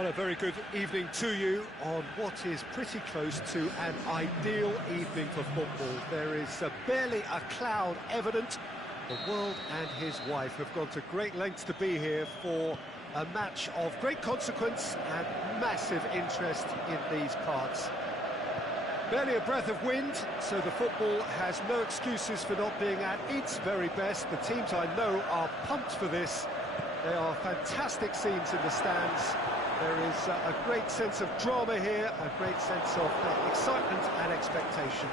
Well, a very good evening to you on what is pretty close to an ideal evening for football. There is barely a cloud evident. The world and his wife have gone to great lengths to be here for a match of great consequence and massive interest in these parts. Barely a breath of wind, so the football has no excuses for not being at its very best. The teams I know are pumped for this. There are fantastic scenes in the stands. There is a great sense of drama here, a great sense of excitement and expectation.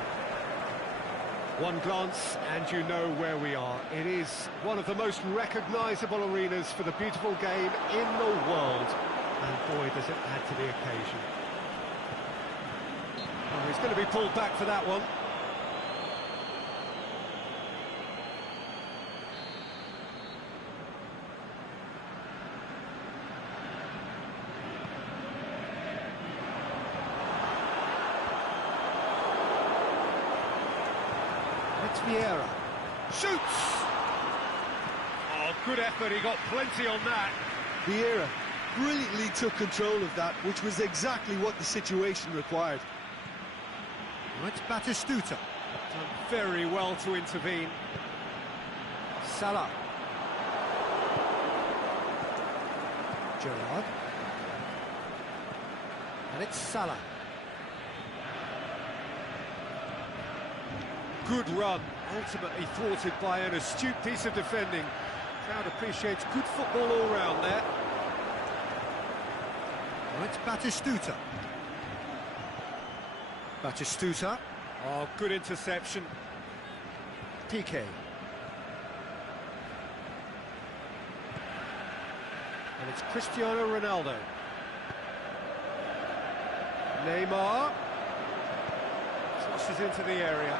One glance and you know where we are. It is one of the most recognisable arenas for the beautiful game in the world. And boy, does it add to the occasion. Oh, he's going to be pulled back for that one. It's Vieira. Shoots! Oh, good effort, he got plenty on that. Vieira brilliantly took control of that, which was exactly what the situation required. It's Batistuta. Done very well to intervene. Salah. Gerrard. And it's Salah. Good run, ultimately thwarted by an astute piece of defending. Crowd appreciates good football all round there. It's Batistuta. Batistuta. Oh, good interception. Piqué. And it's Cristiano Ronaldo. Neymar. Crosses into the area.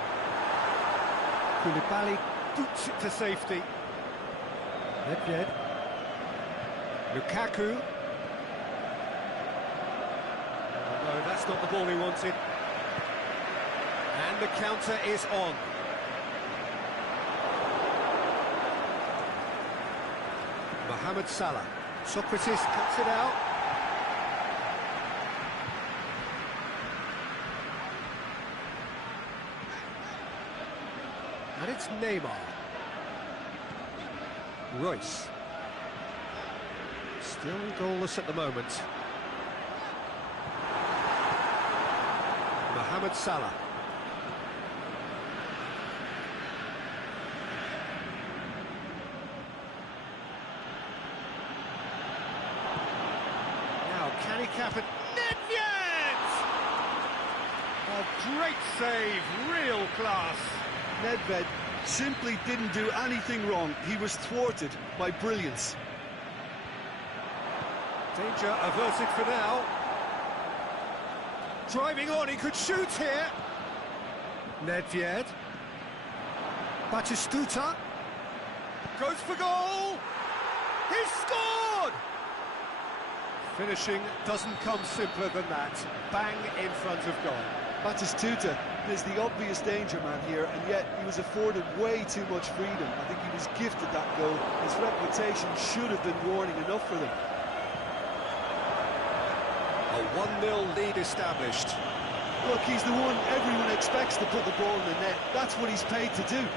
Koulibaly boots it to safety. Nedved. Lukaku. Oh, no, that's not the ball he wanted. And the counter is on. Mohamed Salah. Socrates cuts it out. And it's Neymar. Royce. Still goalless at the moment. Mohamed Salah. Now, can he cap it? Nedved! A great save, real class. Nedved simply didn't do anything wrong. He was thwarted by brilliance. Danger averted for now. Driving on, he could shoot here. Nedved. Batistuta. Goes for goal. He scored! Finishing doesn't come simpler than that. Bang in front of goal. Batistuta is the obvious danger man here, and yet he was afforded way too much freedom. I think he was gifted that goal. His reputation should have been warning enough for them. A 1-0 lead established. Look, he's the one everyone expects to put the ball in the net. That's what he's paid to do.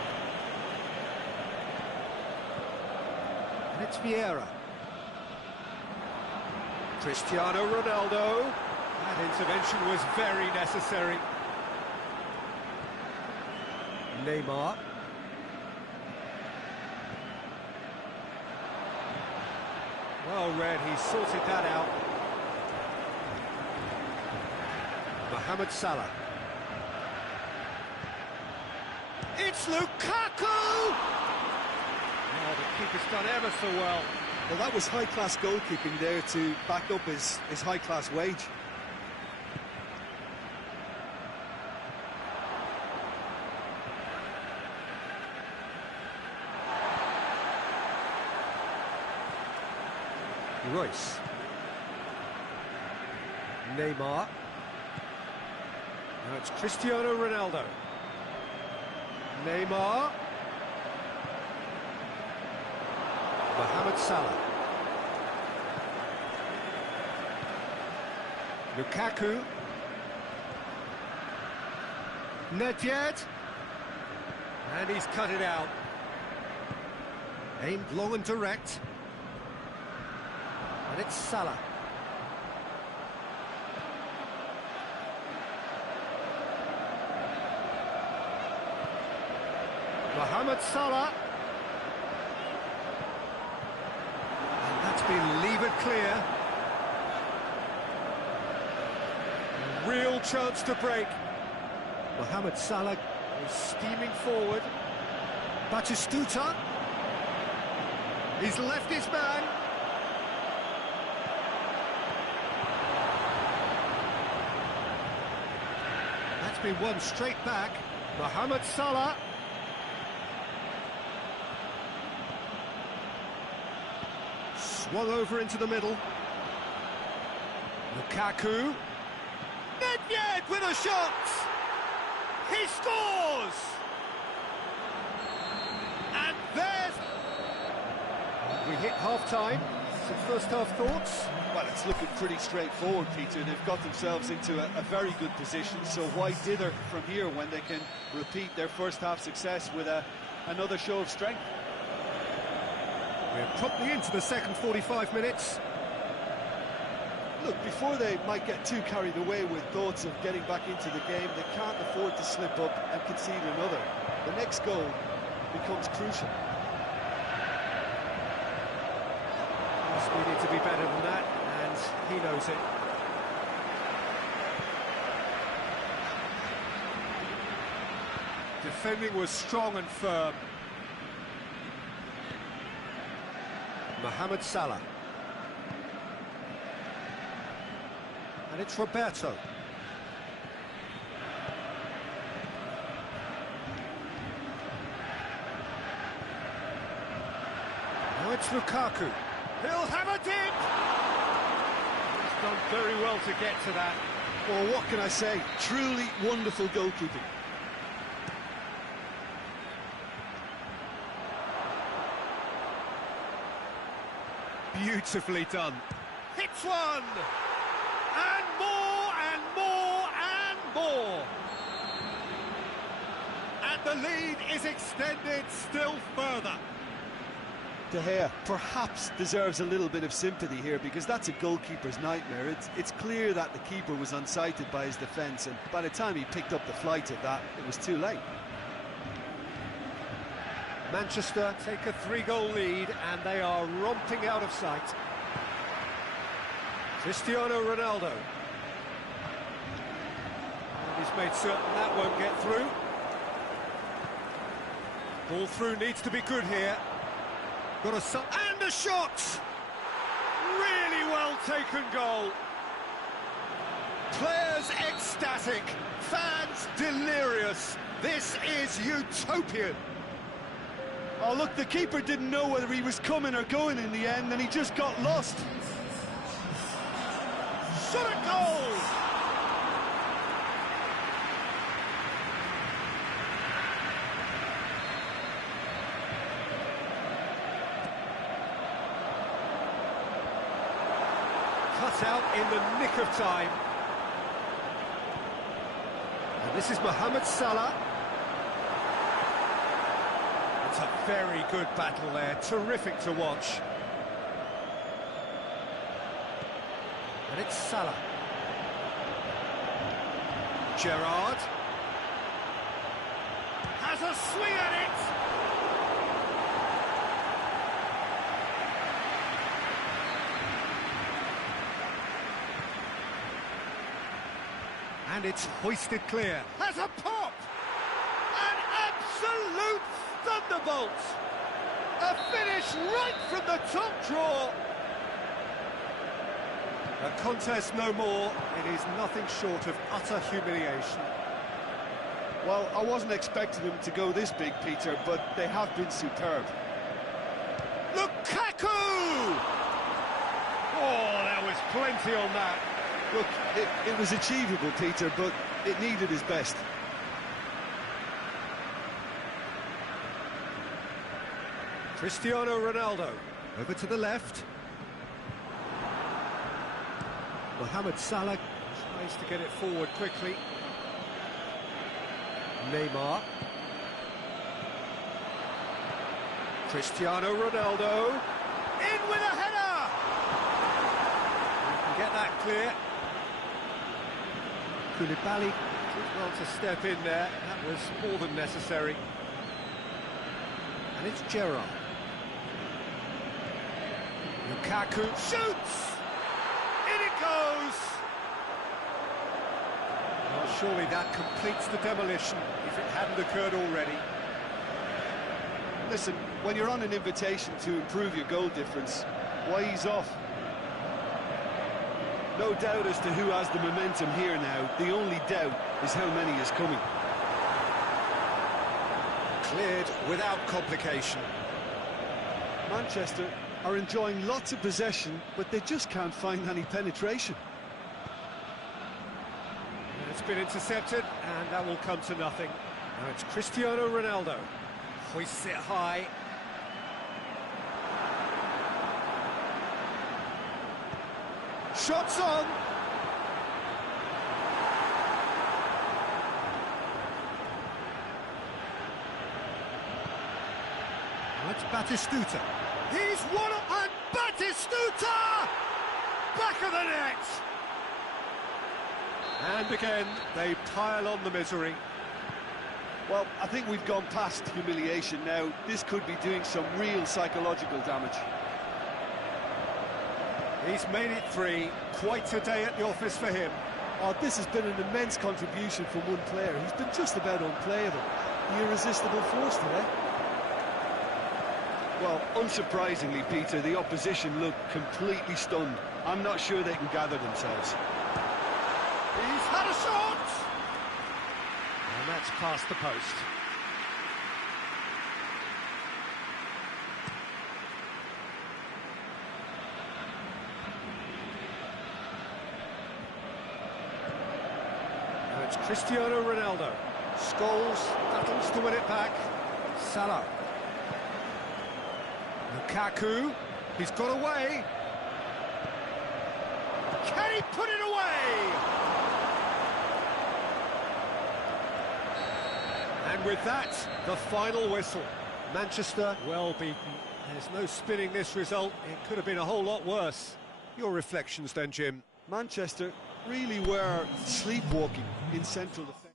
And it's Vieira. Cristiano Ronaldo. That intervention was very necessary. Neymar. Well read, he sorted that out. Mohamed Salah. It's Lukaku! Oh, the keeper's done ever so well. Well, that was high-class goalkeeping there to back up his high-class wage. Royce. Neymar. Now it's Cristiano Ronaldo. Neymar. Mohamed Salah. Lukaku. Nedved. And he's cut it out. Aimed long and direct. And it's Salah. Mohamed Salah. And that's been levered clear. A real chance to break. Mohamed Salah is steaming forward. Batistuta. He's left his man. That's been won straight back. Mohamed Salah. Swung over into the middle. Lukaku. Nedved with a shot! He scores! And there's... We hit half-time. Some first-half thoughts? Well, it's looking pretty straightforward, Peter. They've got themselves into a very good position, so why dither from here when they can repeat their first-half success with another show of strength? We're promptly into the second 45 minutes. Look, before they might get too carried away with thoughts of getting back into the game, they can't afford to slip up and concede another. The next goal becomes crucial. Yes, we need to be better than that, and he knows it. Defending was strong and firm. Mohamed Salah. And it's Roberto. Now it's Lukaku. He'll have a dip! He's done very well to get to that. Well, what can I say? Truly wonderful goalkeeping. Beautifully done. Hits one! And more, and more, and more! And the lead is extended still further. De Gea perhaps deserves a little bit of sympathy here, because that's a goalkeeper's nightmare. It's clear that the keeper was unsighted by his defence, and by the time he picked up the flight of that, it was too late. Manchester take a 3-goal lead, and they are romping out of sight. Cristiano Ronaldo. And he's made certain that won't get through. Ball through needs to be good here. Got a and a shot! Really well taken goal. Players ecstatic, fans delirious. This is utopian. Oh, look, the keeper didn't know whether he was coming or going in the end, and he just got lost. Shot at goal! Cut out in the nick of time. And this is Mohamed Salah. It's a very good battle there, terrific to watch. And it's Salah. Gerrard has a swing at it. And it's hoisted clear. Has a pop! An absolute thunderbolt! A finish right from the top draw! A contest no more. It is nothing short of utter humiliation. Well, I wasn't expecting them to go this big, Peter, but they have been superb. Lukaku! Oh, there was plenty on that. Look, it was achievable, Peter, but it needed his best. Cristiano Ronaldo, over to the left. Mohamed Salah Needs to get it forward quickly. Neymar. Cristiano Ronaldo. In with a header! You can get that clear. Koulibaly did well to step in there. That was more than necessary. And it's Gerrard. Lukaku shoots! In it goes! Well, surely that completes the demolition if it hadn't occurred already. Listen, when you're on an invitation to improve your goal difference, why ease off? No doubt as to who has the momentum here now. The only doubt is how many is coming. Cleared without complication. Manchester are enjoying lots of possession, but they just can't find any penetration. It's been intercepted, and that will come to nothing. Now it's Cristiano Ronaldo. Hoists it high. Shots on! That's Batistuta. He's one up, and Batistuta! Back of the net! And again, they pile on the misery. Well, I think we've gone past humiliation now. This could be doing some real psychological damage. He's made it 3. Quite a day at the office for him. Oh, this has been an immense contribution from one player. He's been just about unplayable. The irresistible force today. Well, unsurprisingly, Peter, the opposition look completely stunned. I'm not sure they can gather themselves. He's had a shot! And that's past the post. Now it's Cristiano Ronaldo. Scholes battles to win it back. Salah. Lukaku. He's got away. Can he put it away? And with that, the final whistle. Manchester well beaten. There's no spinning this result. It could have been a whole lot worse. Your reflections then, Jim? Manchester really were sleepwalking in central defence.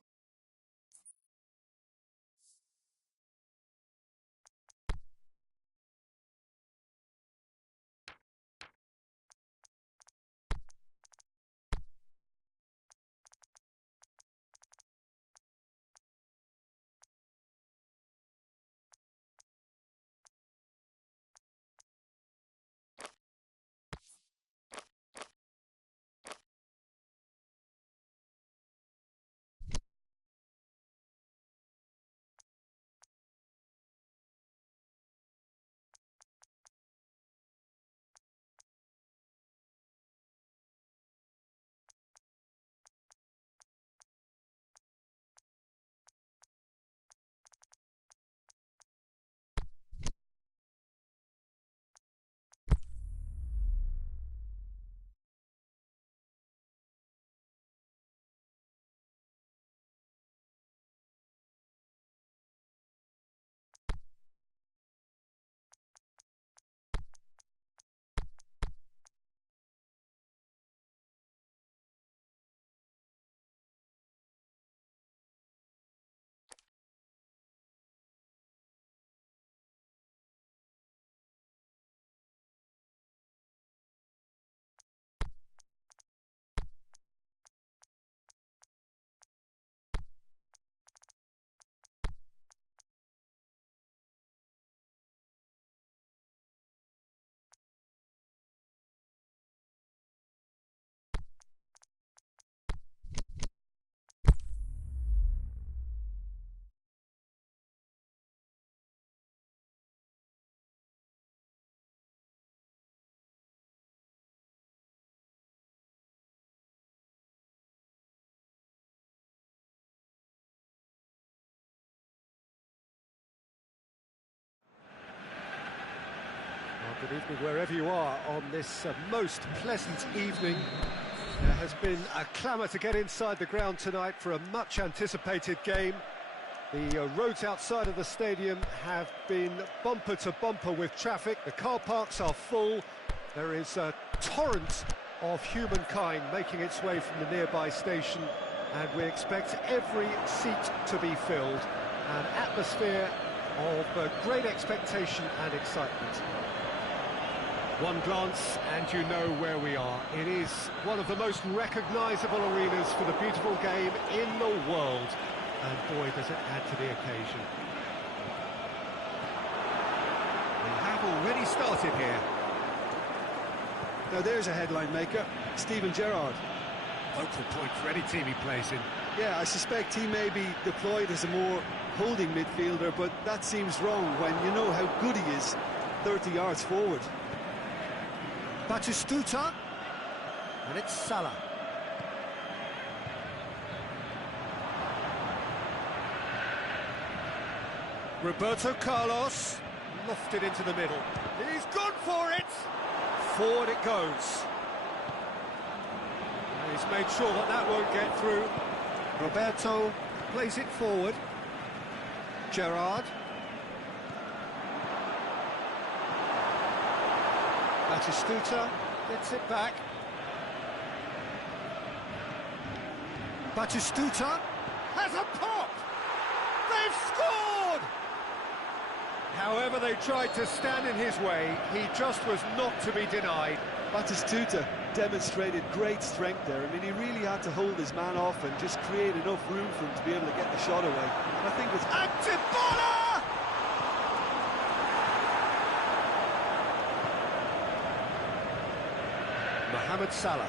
Good evening wherever you are on this most pleasant evening. There has been a clamour to get inside the ground tonight for a much-anticipated game. The roads outside of the stadium have been bumper to bumper with traffic. The car parks are full. There is a torrent of humankind making its way from the nearby station, and we expect every seat to be filled. An atmosphere of great expectation and excitement. One glance and you know where we are. It is one of the most recognisable arenas for the beautiful game in the world. And boy, does it add to the occasion. We have already started here. Now there's a headline maker, Steven Gerrard. Focal point for any team he plays in. Yeah, I suspect he may be deployed as a more holding midfielder, but that seems wrong when you know how good he is 30 yards forward. Batistuta, and it's Salah. Roberto Carlos, lofted into the middle. He's gone for it! Forward it goes. And he's made sure that that won't get through. Roberto plays it forward. Gerrard. Batistuta gets it back. Batistuta has a pop! They've scored! However they tried to stand in his way, he just was not to be denied. Batistuta demonstrated great strength there. I mean, he really had to hold his man off and just create enough room for him to be able to get the shot away. And I think it's... Dybala! Mohamed Salah.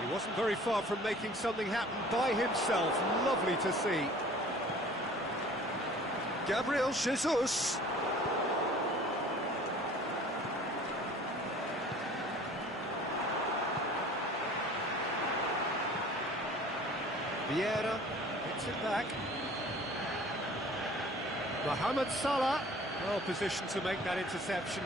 He wasn't very far from making something happen by himself. Lovely to see. Gabriel Jesus. Vieira gets it back. Mohamed Salah, well positioned to make that interception.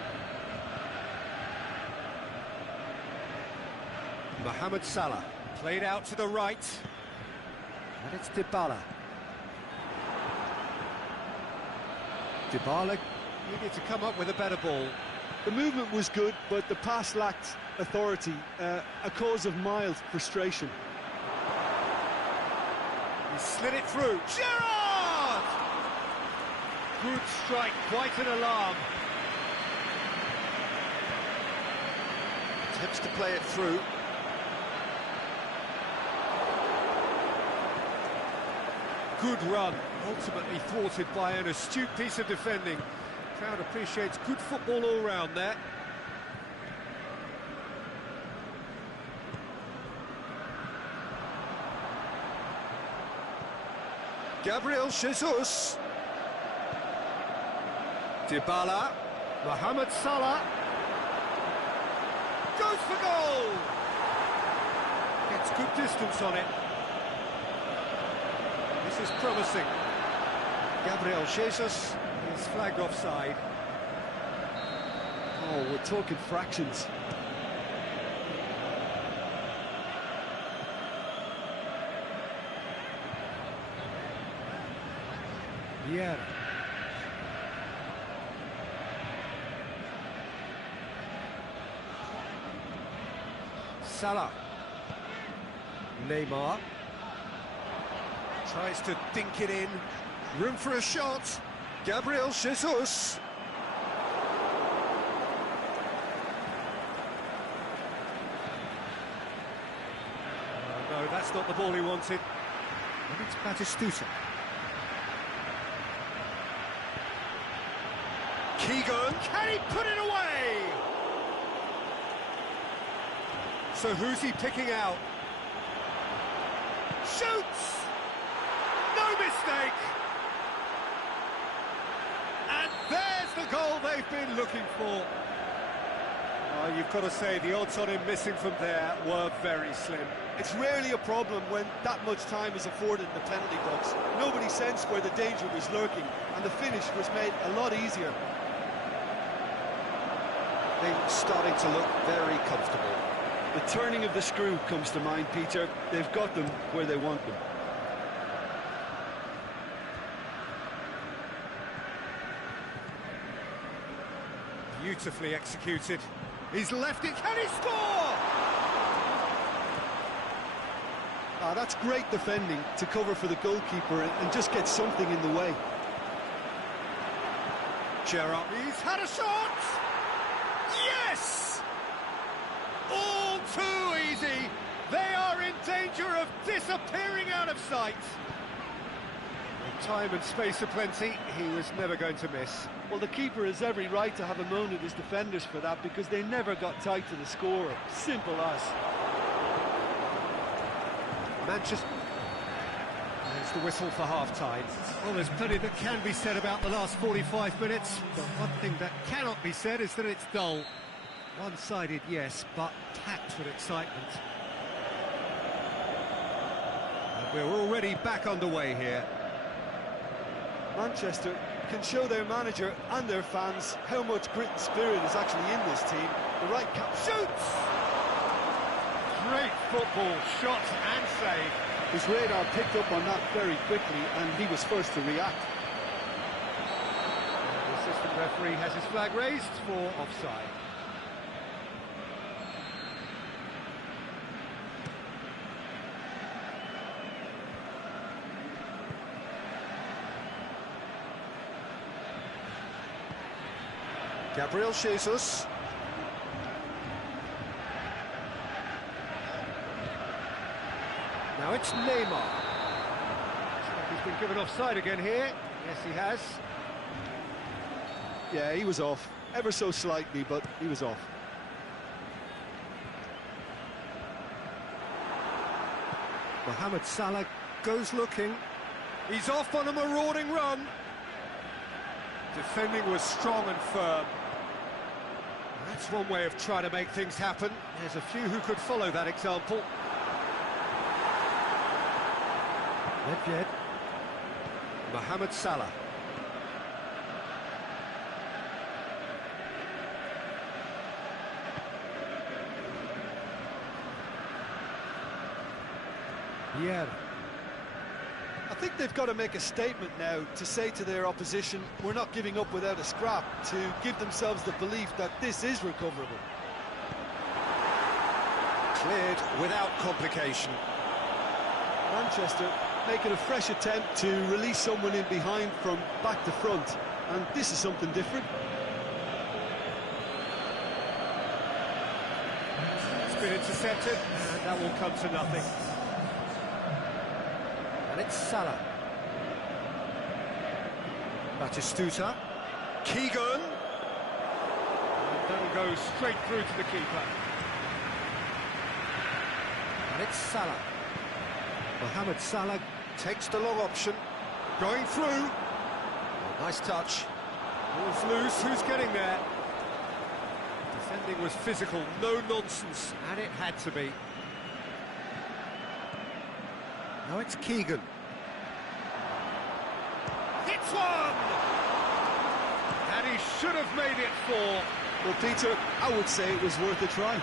Mohamed Salah, played out to the right. And it's Dybala. Dybala needed to come up with a better ball. The movement was good, but the pass lacked authority, a cause of mild frustration. He slid it through. Gerrard! Good strike, quite an alarm. Attempts to play it through. Good run, ultimately thwarted by an astute piece of defending. Crowd appreciates good football all round there. Gabriel Jesus. Dybala. Mohamed Salah. Goes for goal! Gets good distance on it. This is promising. Gabriel Jesus is flagged offside. Oh, we're talking fractions. Vieira. Salah. Neymar. Tries to dink it in. Room for a shot. Gabriel Jesus. No, that's not the ball he wanted. And it's Batistuta. Keegan, can he put it away? So who's he picking out? Shoots! No mistake! And there's the goal they've been looking for. Oh, you've got to say, the odds on him missing from there were very slim. It's rarely a problem when that much time is afforded in the penalty box. Nobody sensed where the danger was lurking, and the finish was made a lot easier. Things starting to look very comfortable. The turning of the screw comes to mind, Peter. They've got them where they want them. Beautifully executed. He's left it. Can he score? Ah, that's great defending to cover for the goalkeeper and just get something in the way. Gerrard. He's had a shot. Yes! All too easy. They are in danger of disappearing out of sight. With time and space aplenty, he was never going to miss. Well, the keeper has every right to have a moan at his defenders for that because they never got tight to the scorer. Simple as. Manchester. There's the whistle for half-time. Well, there's plenty that can be said about the last 45 minutes, but one thing that cannot be said is that it's dull. One-sided, yes, but packed with excitement. And we're already back underway here. Manchester can show their manager and their fans how much grit and spirit is actually in this team. The right cap Shoots! Great football, shot and save. His radar picked up on that very quickly and he was first to react. The assistant referee has his flag raised for offside. Gabriel Jesus. Now it's Neymar. He's been given offside again here. Yes, he has. Yeah, he was off. Ever so slightly, but he was off. Mohamed Salah goes looking. He's off on a marauding run. Defending was strong and firm. That's one way of trying to make things happen. There's a few who could follow that example. Nedved. Mohamed Salah. Vieira. I think they've got to make a statement now to say to their opposition, we're not giving up without a scrap, to give themselves the belief that this is recoverable. Cleared without complication. Manchester making a fresh attempt to release someone in behind from back to front, and this is something different. It's been intercepted, and that will come to nothing. And it's Salah. Batistuta. Keegan. And that'll go straight through to the keeper. And it's Salah. Mohamed Salah takes the long option. Going through. Oh, nice touch. Ball's loose. Who's getting there? Defending was physical, no nonsense, and it had to be. Now it's Keegan. Hits one! And he should have made it four. Well, Peter, I would say it was worth a try.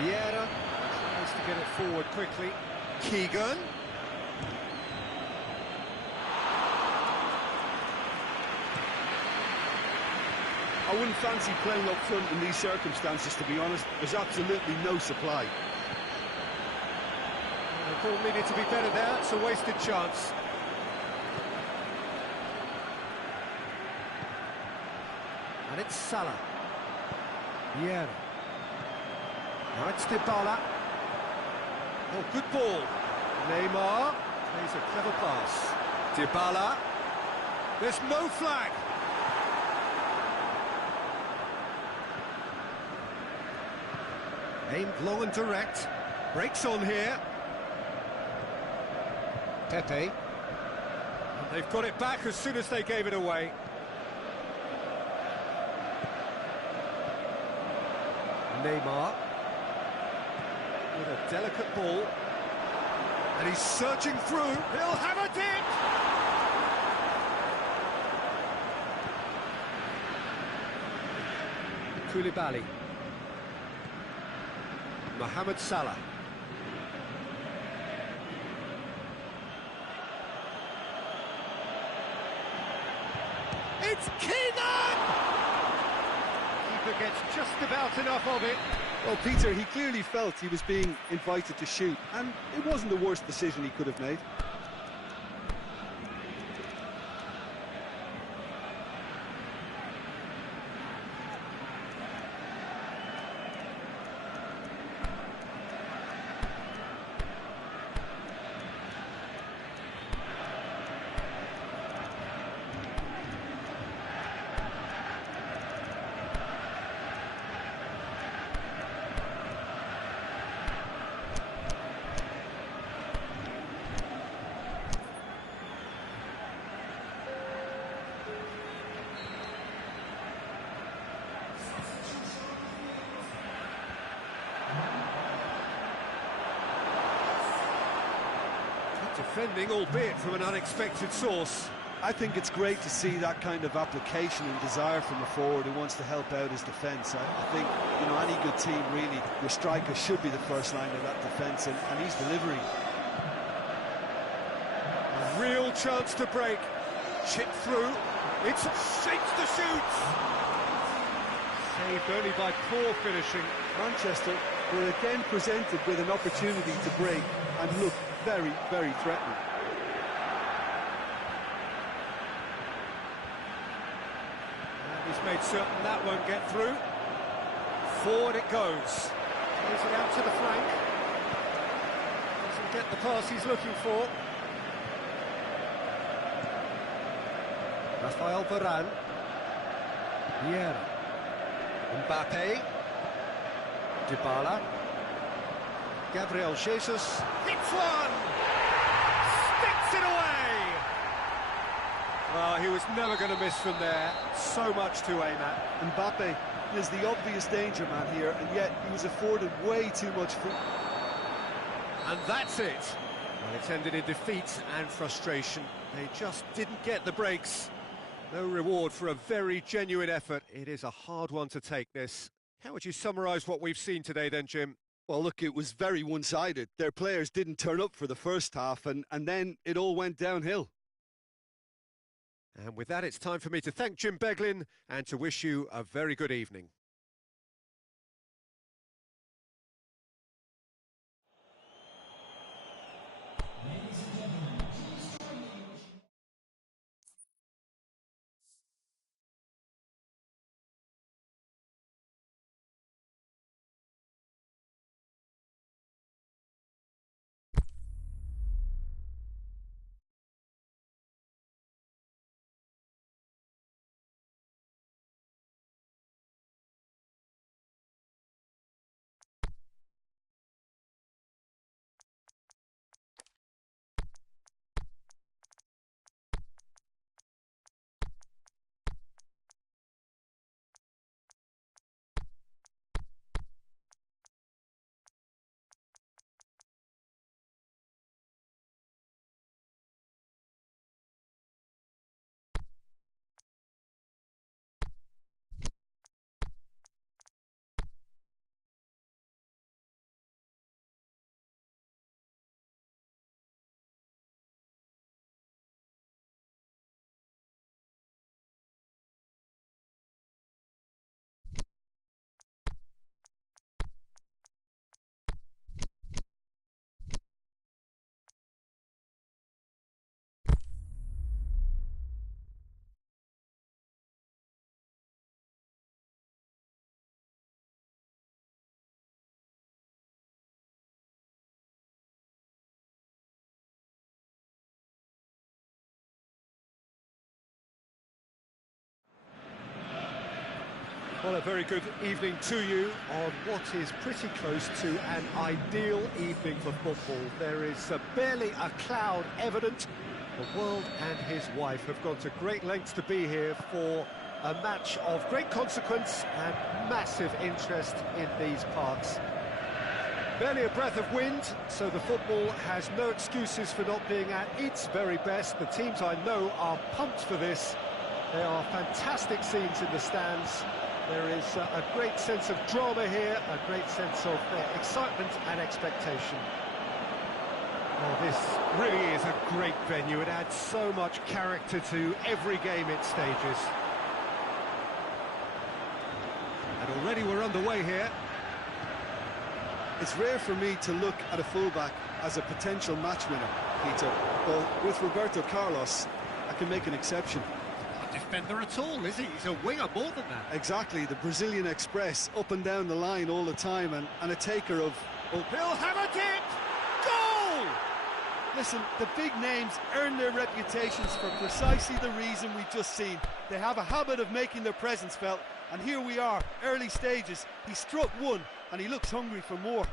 Vieira tries to get it forward quickly. Keegan. I wouldn't fancy playing up front in these circumstances, to be honest. There's absolutely no supply. The ball needed to be better there. It's a wasted chance. And it's Salah. Vieira. Now it's Dybala. Oh, good ball. Neymar plays a clever pass. Dybala. There's no flag. Aimed long and direct. Breaks on here. Pepe. And they've got it back as soon as they gave it away. Neymar. With a delicate ball. And he's searching through. He'll have a dip! Koulibaly. Mohamed Salah. It's Keenan! Keeper gets just about enough of it. Well, Peter, he clearly felt he was being invited to shoot, and it wasn't the worst decision he could have made. Defending, albeit from an unexpected source. I think it's great to see that kind of application and desire from a forward who wants to help out his defence. I think, you know, any good team, really, your striker should be the first line of that defence, and he's delivering. A real chance to break. Chip through. It's shapes to shoot. Saved only by poor finishing. Manchester were again presented with an opportunity to break and look very, very threatening. And he's made certain that won't get through. Forward it goes. Plays it out to the flank. Doesn't get the pass he's looking for. Rafael Varane. Vieira. Mbappe. Dybala. Gabriel Jesus. Hits one! Sticks it away! Well, he was never going to miss from there. So much to aim at. Mbappe is the obvious danger man here, and yet he was afforded way too much food. And that's it. Well, it's ended in defeat and frustration. They just didn't get the breaks. No reward for a very genuine effort. It is a hard one to take, this. How would you summarise what we've seen today then, Jim? Well, look, it was very one-sided. Their players didn't turn up for the first half, and then it all went downhill. And with that, it's time for me to thank Jim Beglin and to wish you a very good evening. Well, a very good evening to you on what is pretty close to an ideal evening for football. There is barely a cloud evident. The world and his wife have gone to great lengths to be here for a match of great consequence and massive interest in these parts. Barely a breath of wind, so the football has no excuses for not being at its very best. The teams I know are pumped for this. There are fantastic scenes in the stands. There is a great sense of drama here, a great sense of excitement and expectation. Oh, this really is a great venue. It adds so much character to every game it stages. And already we're underway here. It's rare for me to look at a fullback as a potential match winner, Peter, but with Roberto Carlos, I can make an exception. Not a defender at all, is he? He's a winger more than that. Exactly, the Brazilian Express, up and down the line all the time, and a taker of... Oh, he'll hammer it! Goal! Listen, the big names earn their reputations for precisely the reason we've just seen. They have a habit of making their presence felt, and here we are, early stages. He struck one, and he looks hungry for more.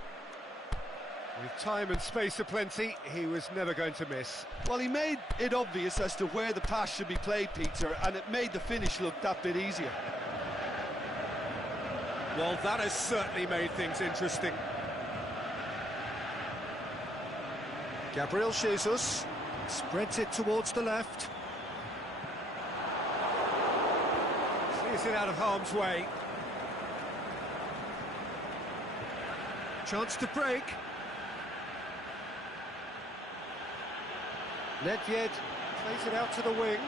With time and space aplenty, he was never going to miss. Well, he made it obvious as to where the pass should be played, Peter, and it made the finish look that bit easier. Well, that has certainly made things interesting. Gabriel Jesus spreads it towards the left. Clears it out of harm's way. Chance to break. Nedved plays it out to the wing.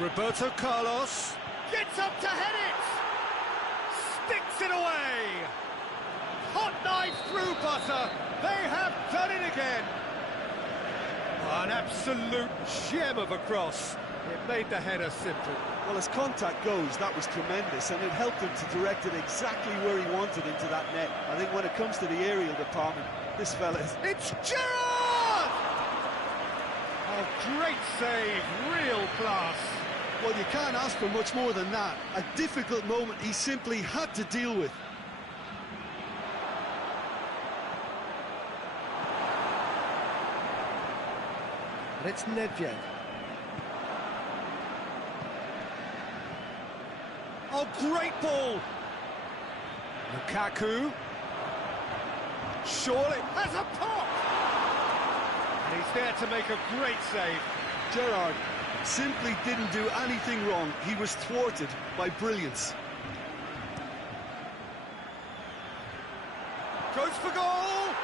Roberto Carlos gets up to head it! Sticks it away! Hot knife through butter! They have done it again! Oh, an absolute gem of a cross. It made the header simple. Well, as contact goes, that was tremendous, and it helped him to direct it exactly where he wanted into that net. I think when it comes to the aerial department, this fella is... It's Gerrard! Oh, great save, real class. Well, you can't ask for much more than that. A difficult moment he simply had to deal with. And it's Nedved. Oh, great ball! Lukaku. Surely has a pop! And he's there to make a great save. Gerrard simply didn't do anything wrong. He was thwarted by brilliance. Goes for goal!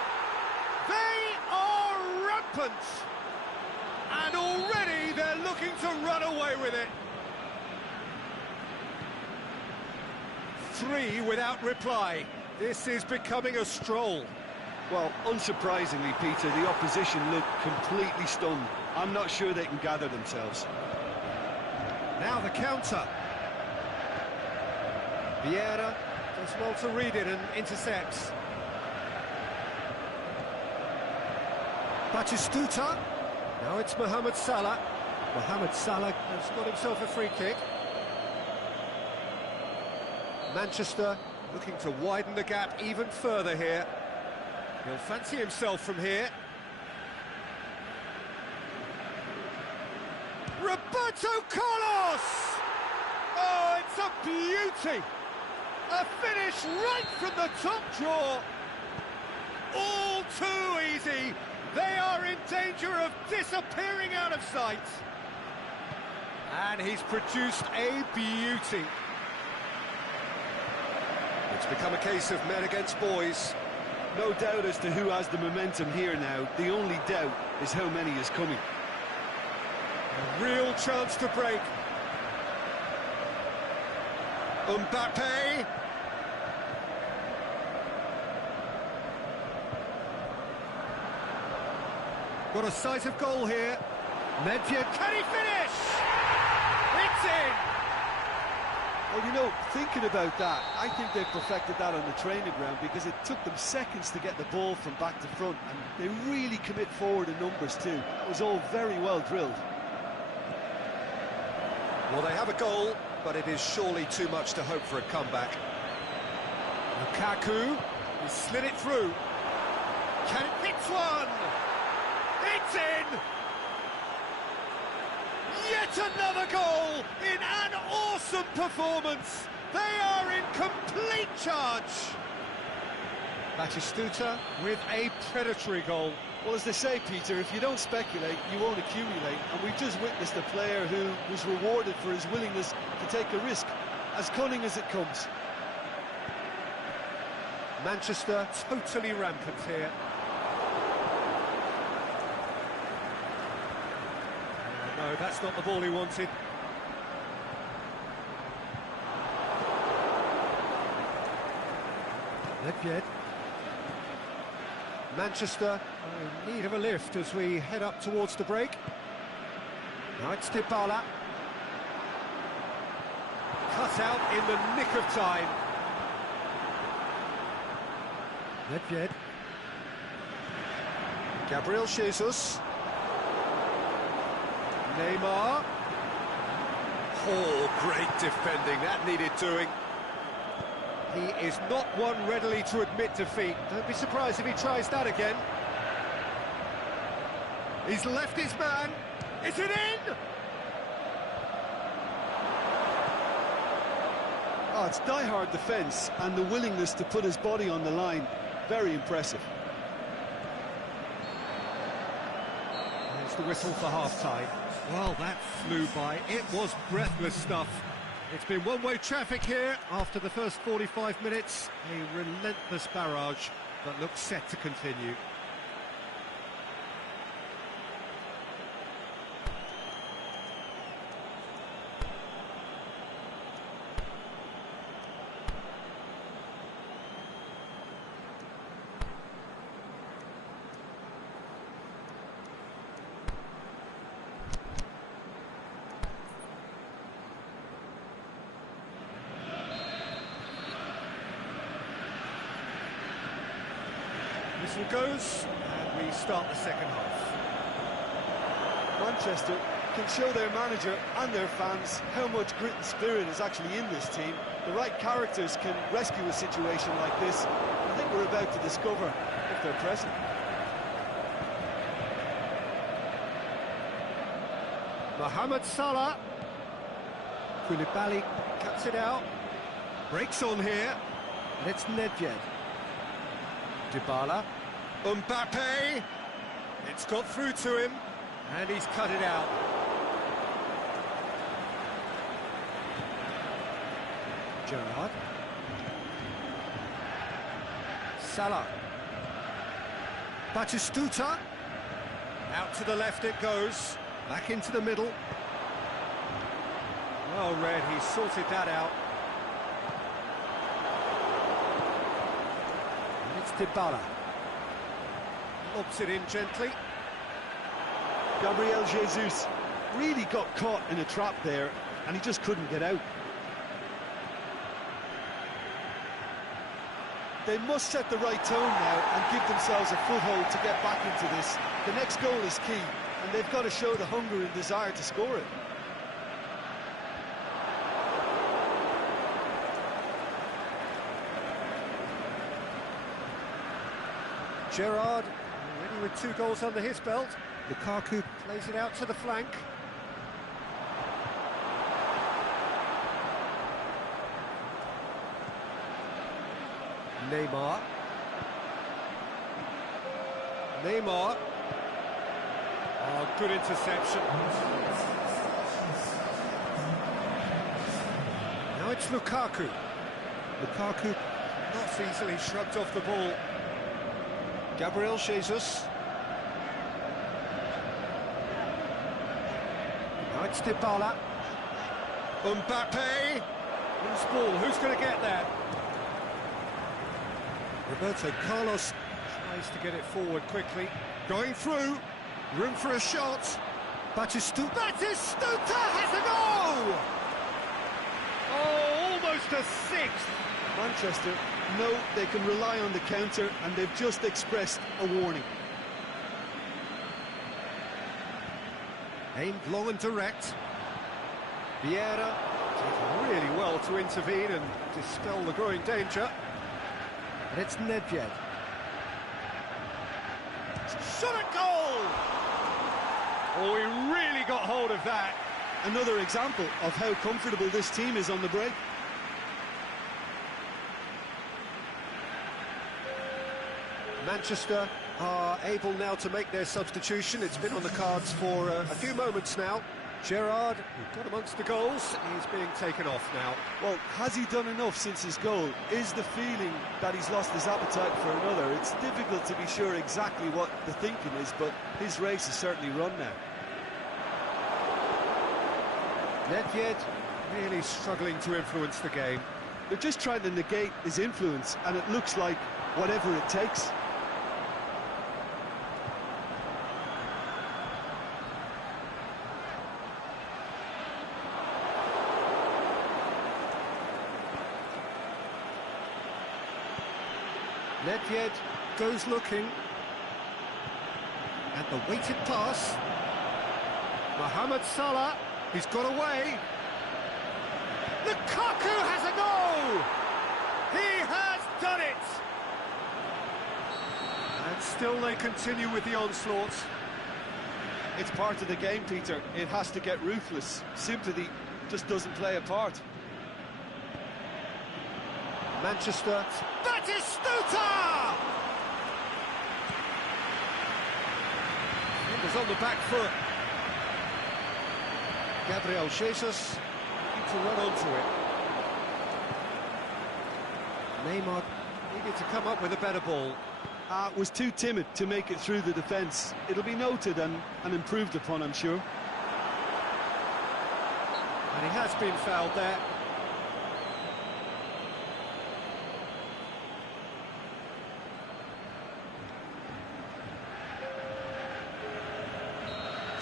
They are rampant! And already they're looking to run away with it. 3 without reply. This is becoming a stroll. Well, unsurprisingly, Peter, the opposition look completely stunned. I'm not sure they can gather themselves. Now the counter. Vieira does well to read it and intercepts. Batistuta. Now it's Mohamed Salah. Mohamed Salah has got himself a free kick. Manchester looking to widen the gap even further here. He'll fancy himself from here. Roberto Carlos! Oh, it's a beauty! A finish right from the top draw. All too easy. They are in danger of disappearing out of sight. And he's produced a beauty. It's become a case of men against boys. No doubt as to who has the momentum here now. The only doubt is how many is coming. A real chance to break. Mbappe. Got a sight of goal here. Nedved, can he finish? It's in! Well, you know, thinking about that, I think they've perfected that on the training ground because it took them seconds to get the ball from back to front, and they really commit forward in numbers too. That was all very well drilled. Well, they have a goal, but it is surely too much to hope for a comeback. Lukaku, he slid it through. Can it hit one? It's in! Yet another goal in an awesome performance. They are in complete charge. Batistuta with a predatory goal. Well, as they say, Peter, if you don't speculate, you won't accumulate. And we've just witnessed a player who was rewarded for his willingness to take a risk. as cunning as it comes. Manchester totally rampant here. No, that's not the ball he wanted. Nedved. Manchester in need of a lift as we head up towards the break. Now it's Dybala. Cut out in the nick of time. Nedved. Gabriel Jesus. Neymar. Oh, great defending, that needed doing. He is not one readily to admit defeat. Don't be surprised if he tries that again. He's left his man. Is it in? Oh, it's die-hard defence and the willingness to put his body on the line. Very impressive. There's the whistle for half-time. Well, that flew by. It was breathless stuff. It's been one-way traffic here after the first 45 minutes. A relentless barrage that looks set to continue. Whistle goes, and we start the second half. Manchester can show their manager and their fans how much grit and spirit is actually in this team. The right characters can rescue a situation like this. I think we're about to discover if they're present. Mohamed Salah. Koulibaly cuts it out. Breaks on here. And it's Nedved. Dybala. Mbappe. It's got through to him. And he's cut it out. Gerrard. Salah. Batistuta. Out to the left it goes. Back into the middle. Well read, he sorted that out. And it's Dybala. Lobs it in gently. Gabriel Jesus really got caught in a trap there, and he just couldn't get out. They must set the right tone now and give themselves a foothold to get back into this. The next goal is key, and they've got to show the hunger and desire to score it. Gerrard, already with 2 goals under his belt. Lukaku plays it out to the flank. Neymar. Neymar. Oh, good interception. Now it's Lukaku. Lukaku not easily shrugged off the ball. Gabriel Jesus. Now it's Dybala. Mbappe. Loose ball, who's going to get that? Roberto Carlos tries to get it forward quickly. Going through. Room for a shot. Batistuta. Batistuta has a goal! Oh, almost a 6. Manchester know they can rely on the counter, and they've just expressed a warning. Aimed long and direct. Vieira did really well to intervene and dispel the growing danger. And it's Nedved. Shot a goal! Oh, he really got hold of that. Another example of how comfortable this team is on the break. Manchester are able now to make their substitution. It's been on the cards for a few moments now. Gerrard, who got amongst the goals, is being taken off now. Well, has he done enough since his goal? Is the feeling that he's lost his appetite for another? It's difficult to be sure exactly what the thinking is, but his race is certainly run now. Nedved really struggling to influence the game. They're just trying to negate his influence, and it looks like whatever it takes. Nedved goes looking. And the weighted pass. Mohamed Salah, he's got away. Lukaku has a go! He has done it! And still they continue with the onslaught. It's part of the game, Peter. It has to get ruthless. Sympathy just doesn't play a part. Manchester. Batistuta! He was on the back foot. Gabriel Jesus need to run onto it. Neymar needed to come up with a better ball. Was too timid to make it through the defence. It'll be noted and improved upon, I'm sure. And he has been fouled there.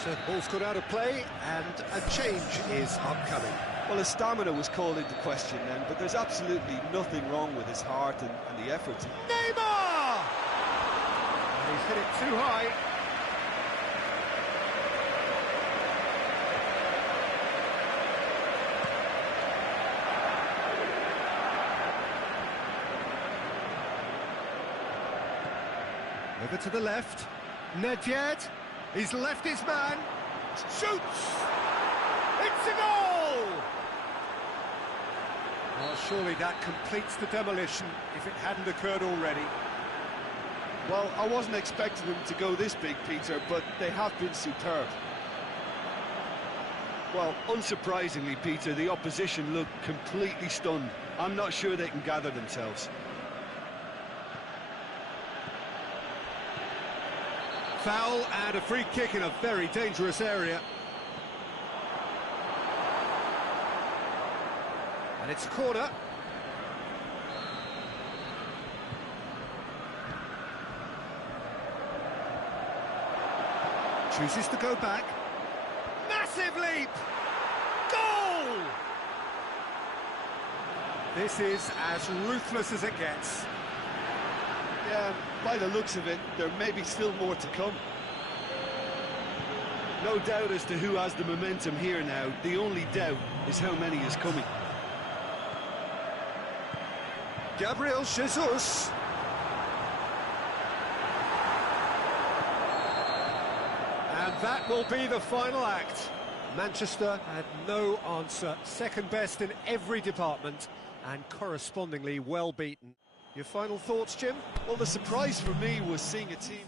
So the ball's got out of play, and a change is upcoming. Well, his stamina was called into question then, but there's absolutely nothing wrong with his heart and the effort. Neymar! And he's hit it too high. Over to the left. Nedved. He's left his man. Shoots! It's a goal! Well, surely that completes the demolition if it hadn't occurred already. Well, I wasn't expecting them to go this big, Peter, but they have been superb. Well, unsurprisingly, Peter, the opposition look completely stunned. I'm not sure they can gather themselves. Foul and a free kick in a very dangerous area. And it's a corner. Chooses to go back. Massive leap! Goal! This is as ruthless as it gets. Yeah, by the looks of it, there may be still more to come. No doubt as to who has the momentum here now. The only doubt is how many is coming. Gabriel Jesus. And that will be the final act. Manchester had no answer. Second best in every department and correspondingly well beaten. Your final thoughts, Jim? Well, the surprise for me was seeing a team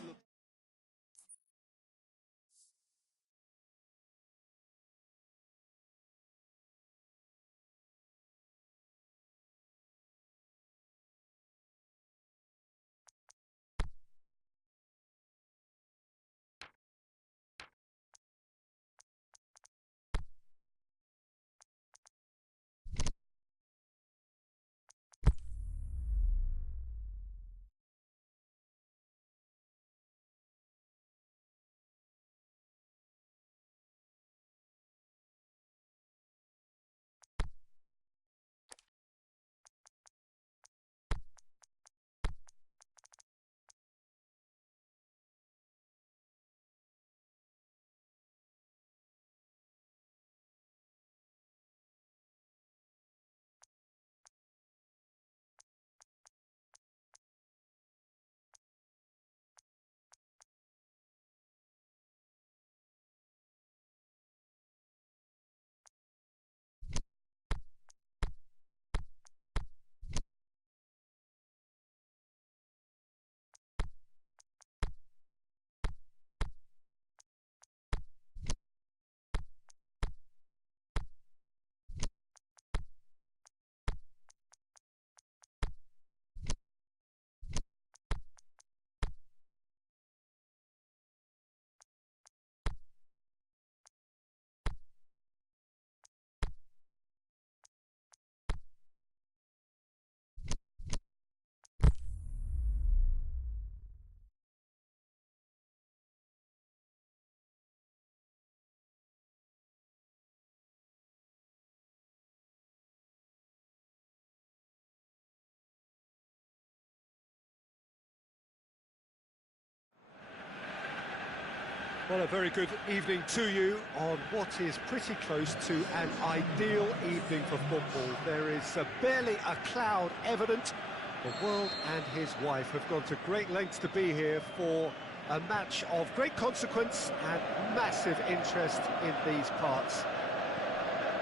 Well, a very good evening to you on what is pretty close to an ideal evening for football. There is barely a cloud evident. The world and his wife have gone to great lengths to be here for a match of great consequence and massive interest in these parts.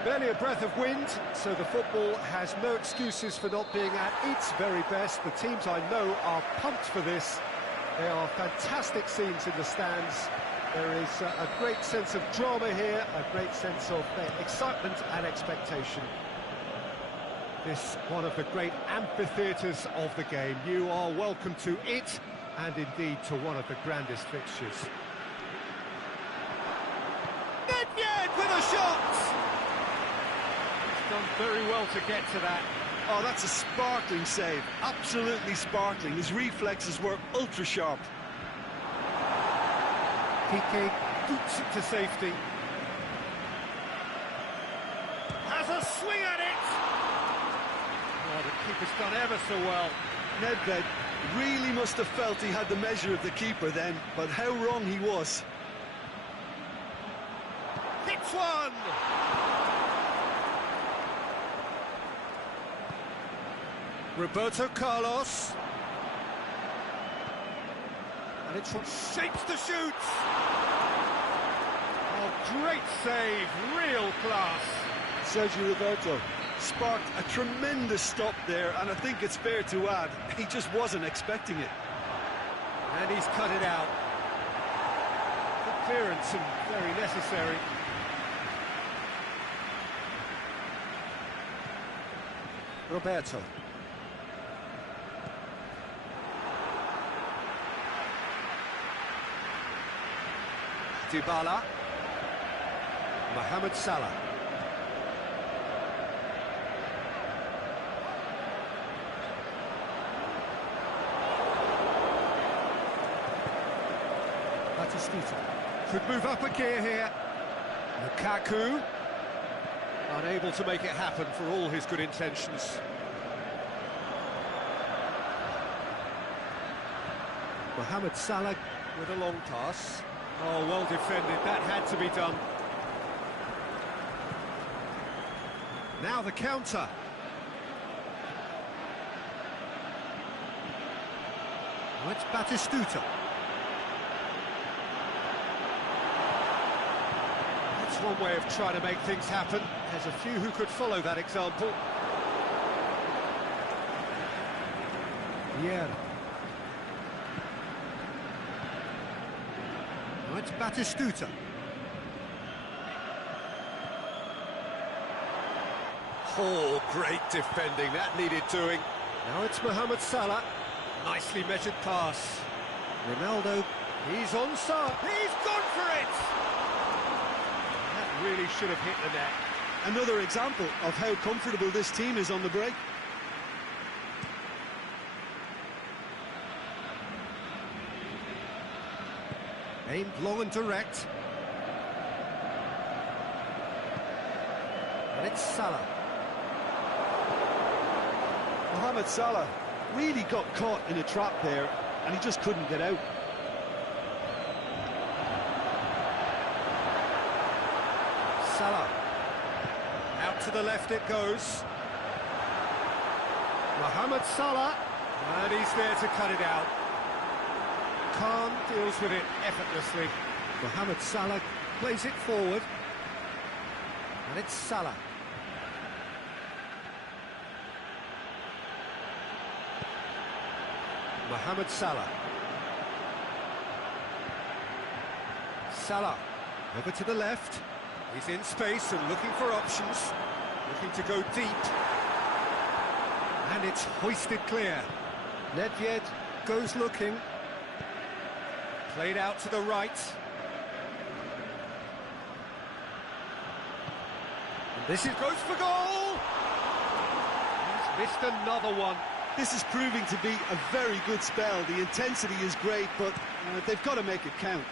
Barely a breath of wind, so the football has no excuses for not being at its very best. The teams I know are pumped for this. There are fantastic scenes in the stands. There is a great sense of drama here, a great sense of excitement and expectation. This one of the great amphitheatres of the game. You are welcome to it, and indeed to one of the grandest fixtures. Nedved with a shot! He's done very well to get to that. Oh, that's a sparkling save, absolutely sparkling. His reflexes were ultra sharp. Piqué boots it to safety. Has a swing at it! Oh, the keeper's done ever so well. Nedved really must have felt he had the measure of the keeper then, but how wrong he was. Hits one! Roberto Carlos. And it's from shapes to shoot. Oh, great save, real class. Sergio Roberto sparked a tremendous stop there, and I think it's fair to add, he just wasn't expecting it. And he's cut it out. Good clearance and very necessary. Roberto. Dybala. Mohamed Salah. Batistuta. Could move up a gear here. Lukaku. Unable to make it happen for all his good intentions. Mohamed Salah with a long pass. Oh, well defended, that had to be done. Now the counter. Oh, it's Batistuta. That's one way of trying to make things happen. There's a few who could follow that example. Yeah. Oh, it's Batistuta. Oh, great defending, that needed doing. Now it's Mohamed Salah. Nicely measured pass. Ronaldo, he's onside. He's gone for it! That really should have hit the net. Another example of how comfortable this team is on the break. Aimed long and direct. And it's Salah. Mohamed Salah really got caught in a trap there, and he just couldn't get out. Salah. Out to the left it goes. Mohamed Salah. And he's there to cut it out. Khan deals with it effortlessly. Mohamed Salah plays it forward. And it's Salah. Mohamed Salah. Salah. Over to the left. He's in space and looking for options. Looking to go deep. And it's hoisted clear. Nedved goes looking. Played out to the right. And this is goes for goal! He's missed another one. This is proving to be a very good spell. The intensity is great, but they've got to make it count.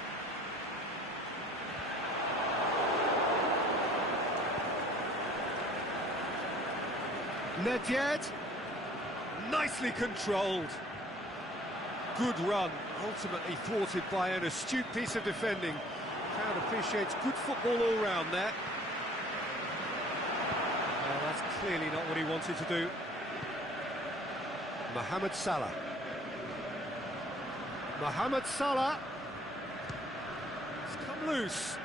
Nedved, nicely controlled. Good run, ultimately thwarted by an astute piece of defending. crowd appreciates good football all round there. Well, that's clearly not what he wanted to do. Mohamed Salah. Mohamed Salah. It's come loose.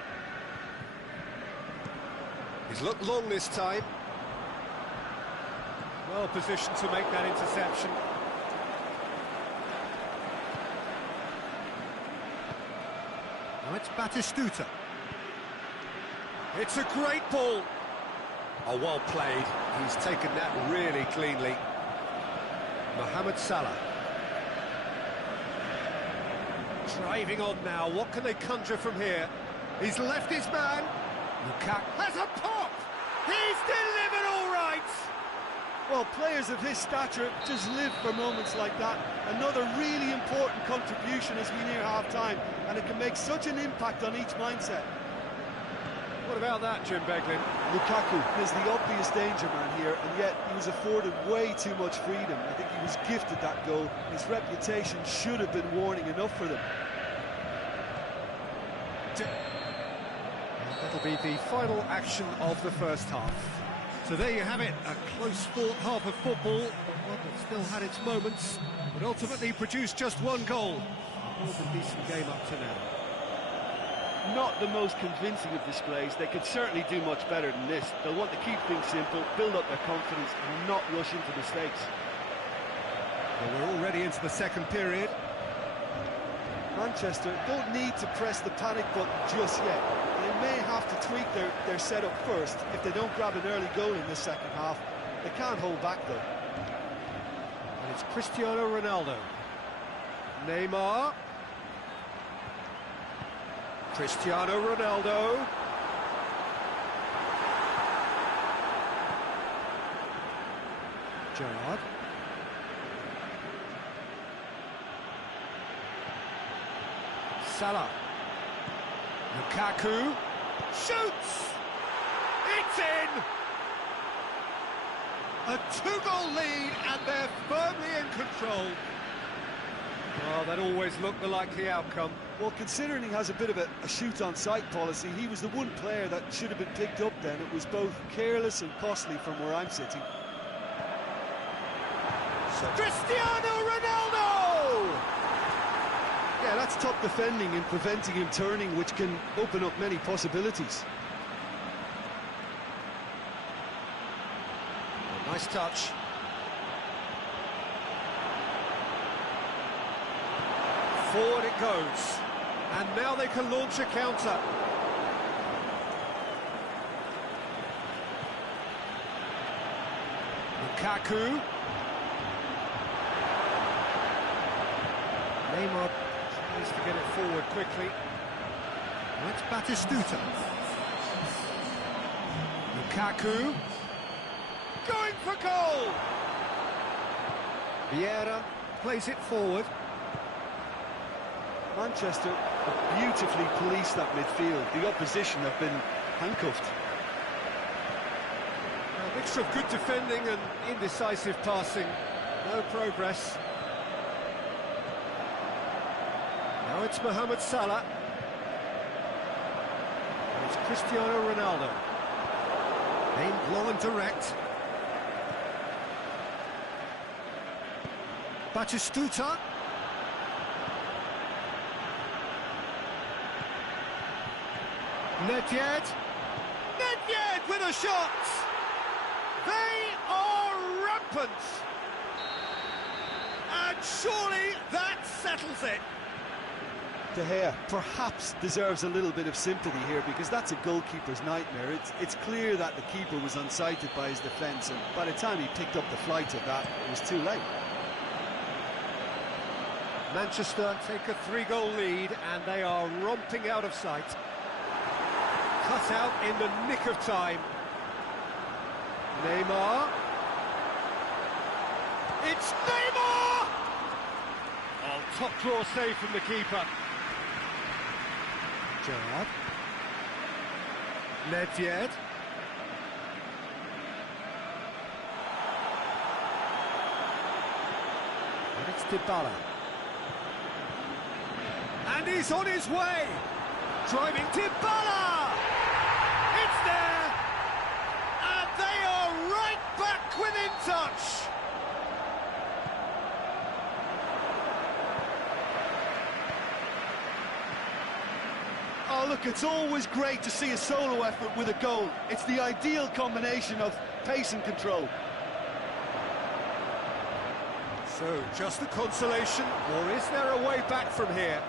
He's looked long this time. Well positioned to make that interception. Now it's Batistuta. It's a great ball. Oh, well played. He's taken that really cleanly. Mohamed Salah. Driving on now. What can they conjure from here? He's left his man. Lukaku has a pop. He's delivered all right. Well, players of his stature just live for moments like that. Another really important contribution as we near half-time, and it can make such an impact on each mindset. What about that, Jim Beglin? Lukaku is the obvious danger man here, and yet he was afforded way too much freedom. I think he was gifted that goal. His reputation should have been warning enough for them. That'll be the final action of the first half. So there you have it, a close fought half of football, one that still had its moments, but ultimately produced just one goal. It was a decent game up to now. Not the most convincing of displays. They could certainly do much better than this. They'll want to keep things simple, build up their confidence and not rush into mistakes. Well, we're already into the second period. Manchester don't need to press the panic button just yet. They may have to tweak their setup first if they don't grab an early goal in the second half. They can't hold back though. And it's Cristiano Ronaldo. Neymar. Cristiano Ronaldo. Gerrard. Salah. Lukaku. Shoots! It's in! A two-goal lead and they're firmly in control. Well, that always looked the likely outcome. Well, considering he has a bit of a shoot-on-sight policy, he was the one player that should have been picked up then. It was both careless and costly from where I'm sitting. Cristiano Ronaldo! Yeah, that's top defending and preventing him turning, which can open up many possibilities. Nice touch. Forward it goes. And now they can launch a counter. Lukaku. Neymar tries to get it forward quickly. That's Batistuta. Lukaku. Going for goal! Vieira plays it forward. Manchester have beautifully policed that midfield. The opposition have been handcuffed. A mixture of good defending and indecisive passing. No progress. Now it's Mohamed Salah. And it's Cristiano Ronaldo. Aimed long and direct. Batistuta. Nedved. Nedved with a shot! They are rampant! And surely that settles it! De Gea perhaps deserves a little bit of sympathy here because that's a goalkeeper's nightmare. It's clear that the keeper was unsighted by his defence, and by the time he picked up the flight of that, it was too late. Manchester take a 3-goal lead and they are romping out of sight. Cut out in the nick of time. Neymar. It's Neymar! Oh, top draw save from the keeper. Gerrard. Nedved. And it's Dybala. And he's on his way! Driving Dybala! It's there! And they are right back within touch! Oh, look, it's always great to see a solo effort with a goal. It's the ideal combination of pace and control. So, just the consolation, or is there a way back from here?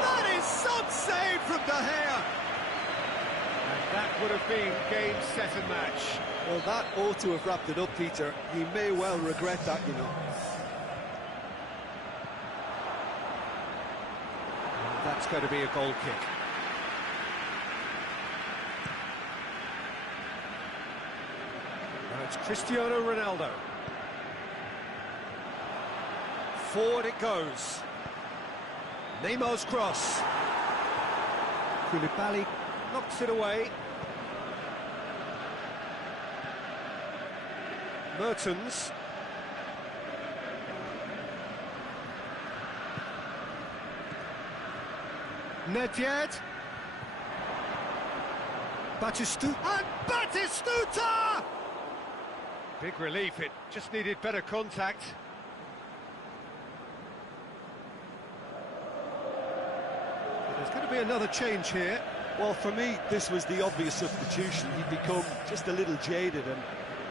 That is some save from De Gea! And that would have been game, set and match. Well, that ought to have wrapped it up, Peter. He may well regret that, you know. That's going to be a goal kick. Now it's Cristiano Ronaldo. Forward it goes. Neymar's cross. Koulibaly knocks it away. Mertens. Nedved. Batistuta. And Batistuta! Big relief, it just needed better contact. But there's going to be another change here. Well, for me, this was the obvious substitution. He'd become just a little jaded, and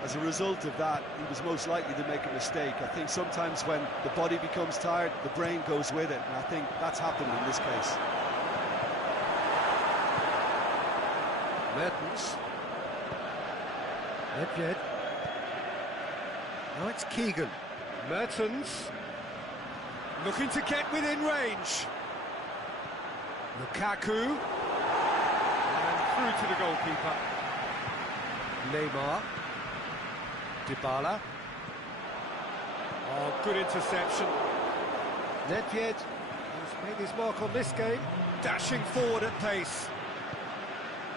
as a result of that, he was most likely to make a mistake. I think sometimes when the body becomes tired, the brain goes with it, and I think that's happened in this case. Mertens. Nedved. Now it's Keegan. Mertens. Looking to get within range. Lukaku. And through to the goalkeeper. Neymar. Dybala. Oh, good interception. Nedved has made his mark on this game. Dashing forward at pace.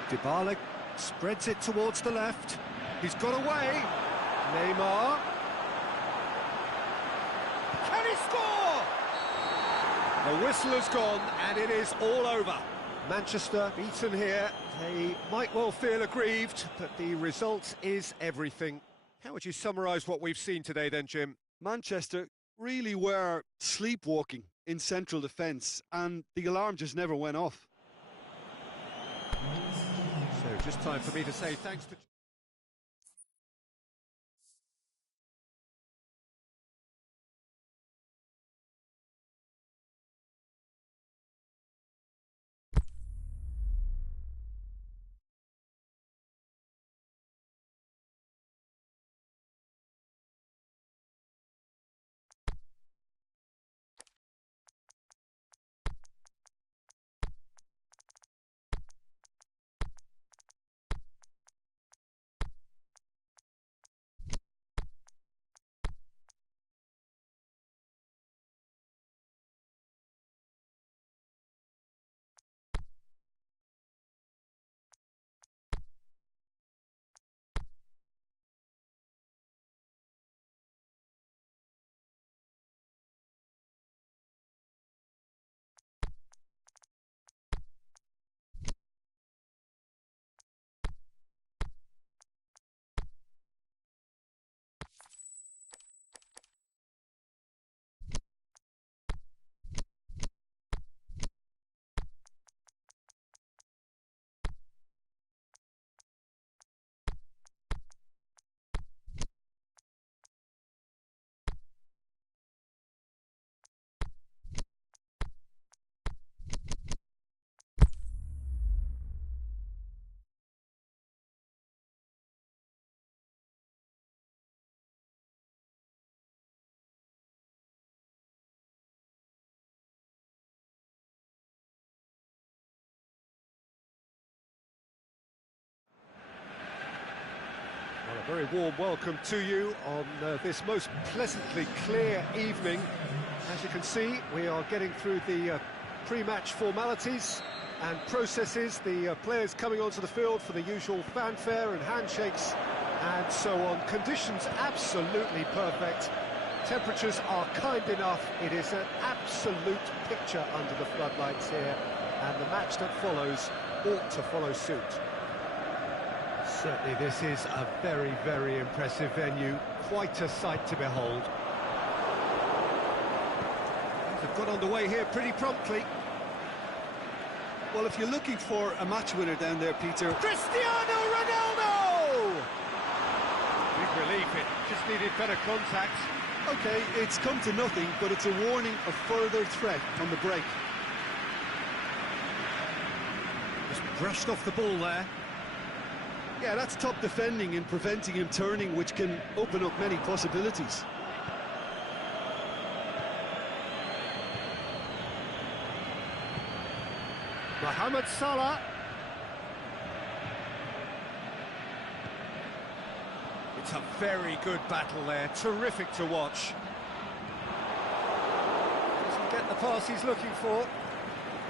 Dybala spreads it towards the left. He's got away. Neymar. Can he score? The whistle has gone and it is all over. Manchester beaten here. They might well feel aggrieved, but the result is everything. How would you summarise what we've seen today then, Jim? Manchester really were sleepwalking in central defence, and the alarm just never went off. So just time for me to say thanks to... Well, a very warm welcome to you on this most pleasantly clear evening. As you can see, we are getting through the pre-match formalities and processes, the players coming onto the field for the usual fanfare and handshakes and so on. Conditions absolutely perfect. Temperatures are kind enough. It is an absolute picture under the floodlights here. and the match that follows ought to follow suit. Certainly this is a very, very impressive venue, quite a sight to behold. They've got underway here pretty promptly. Well, if you're looking for a match winner down there, Peter... Cristiano Ronaldo! Big relief, it just needed better contact. OK, it's come to nothing, but it's a warning of further threat on the break. Just brushed off the ball there. Yeah, that's top defending and preventing him turning, which can open up many possibilities. Mohamed Salah. It's a very good battle there, terrific to watch. Doesn't get the pass he's looking for.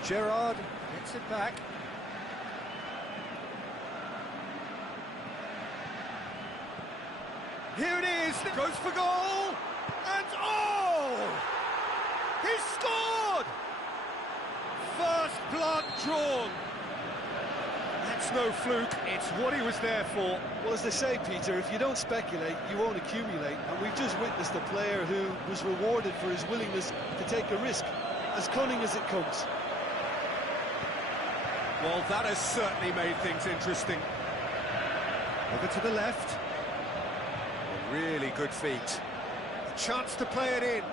Gerrard gets it back. Here it is, goes for goal, and oh! He's scored! First blood drawn. That's no fluke, it's what he was there for. Well, as they say, Peter, if you don't speculate, you won't accumulate. And we've just witnessed a player who was rewarded for his willingness to take a risk, as cunning as it comes. Well, that has certainly made things interesting. Over to the left. A really good feat. A chance to play it in.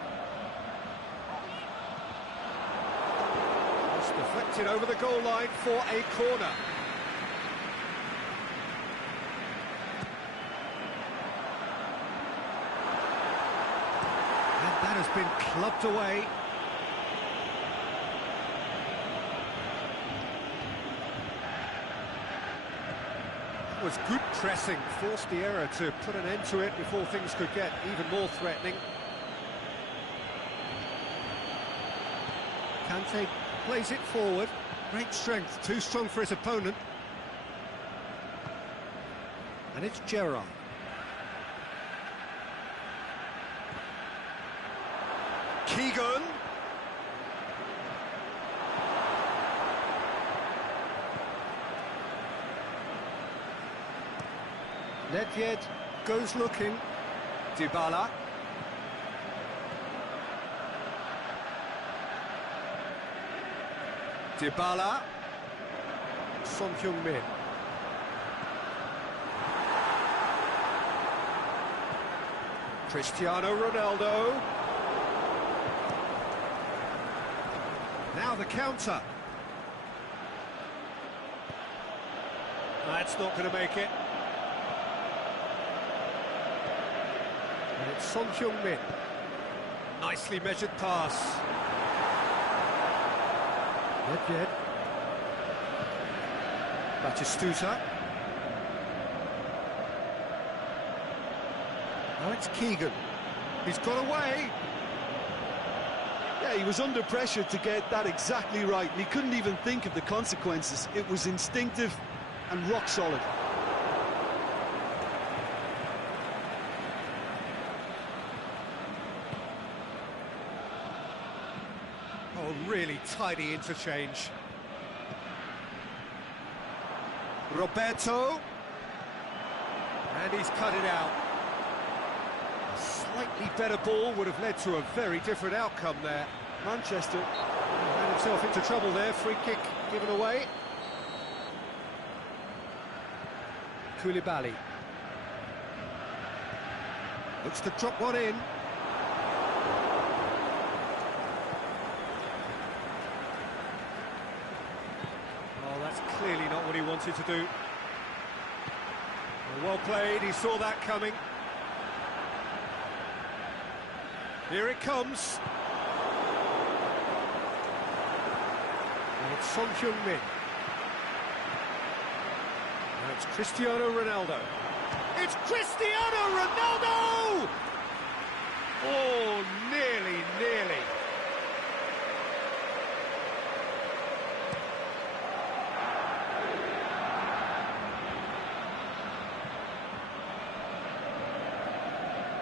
It's deflected over the goal line for a corner. And that has been clubbed away. Was good pressing, forced the error to put an end to it before things could get even more threatening. Kante plays it forward, great strength, too strong for his opponent. And it's Gerrard. Keegan. Nedved goes looking. Dybala. Dybala. Son Heung-min. Cristiano Ronaldo. Now the counter. That's not going to make it. And it's Son Heung-min. Nicely measured pass. Nedved. Batistuta. Now it's Keegan. He's got away. Yeah, he was under pressure to get that exactly right, and he couldn't even think of the consequences. It was instinctive and rock solid. Oh, really tidy interchange. Roberto. And he's cut it out. A slightly better ball would have led to a very different outcome there. Manchester Ran himself into trouble there, free kick given away. Koulibaly. Looks to drop one in. Oh, that's clearly not what he wanted to do. Well played, he saw that coming. Here it comes. And it's Son Heung-min. Now it's Cristiano Ronaldo. It's Cristiano Ronaldo! Oh, nearly.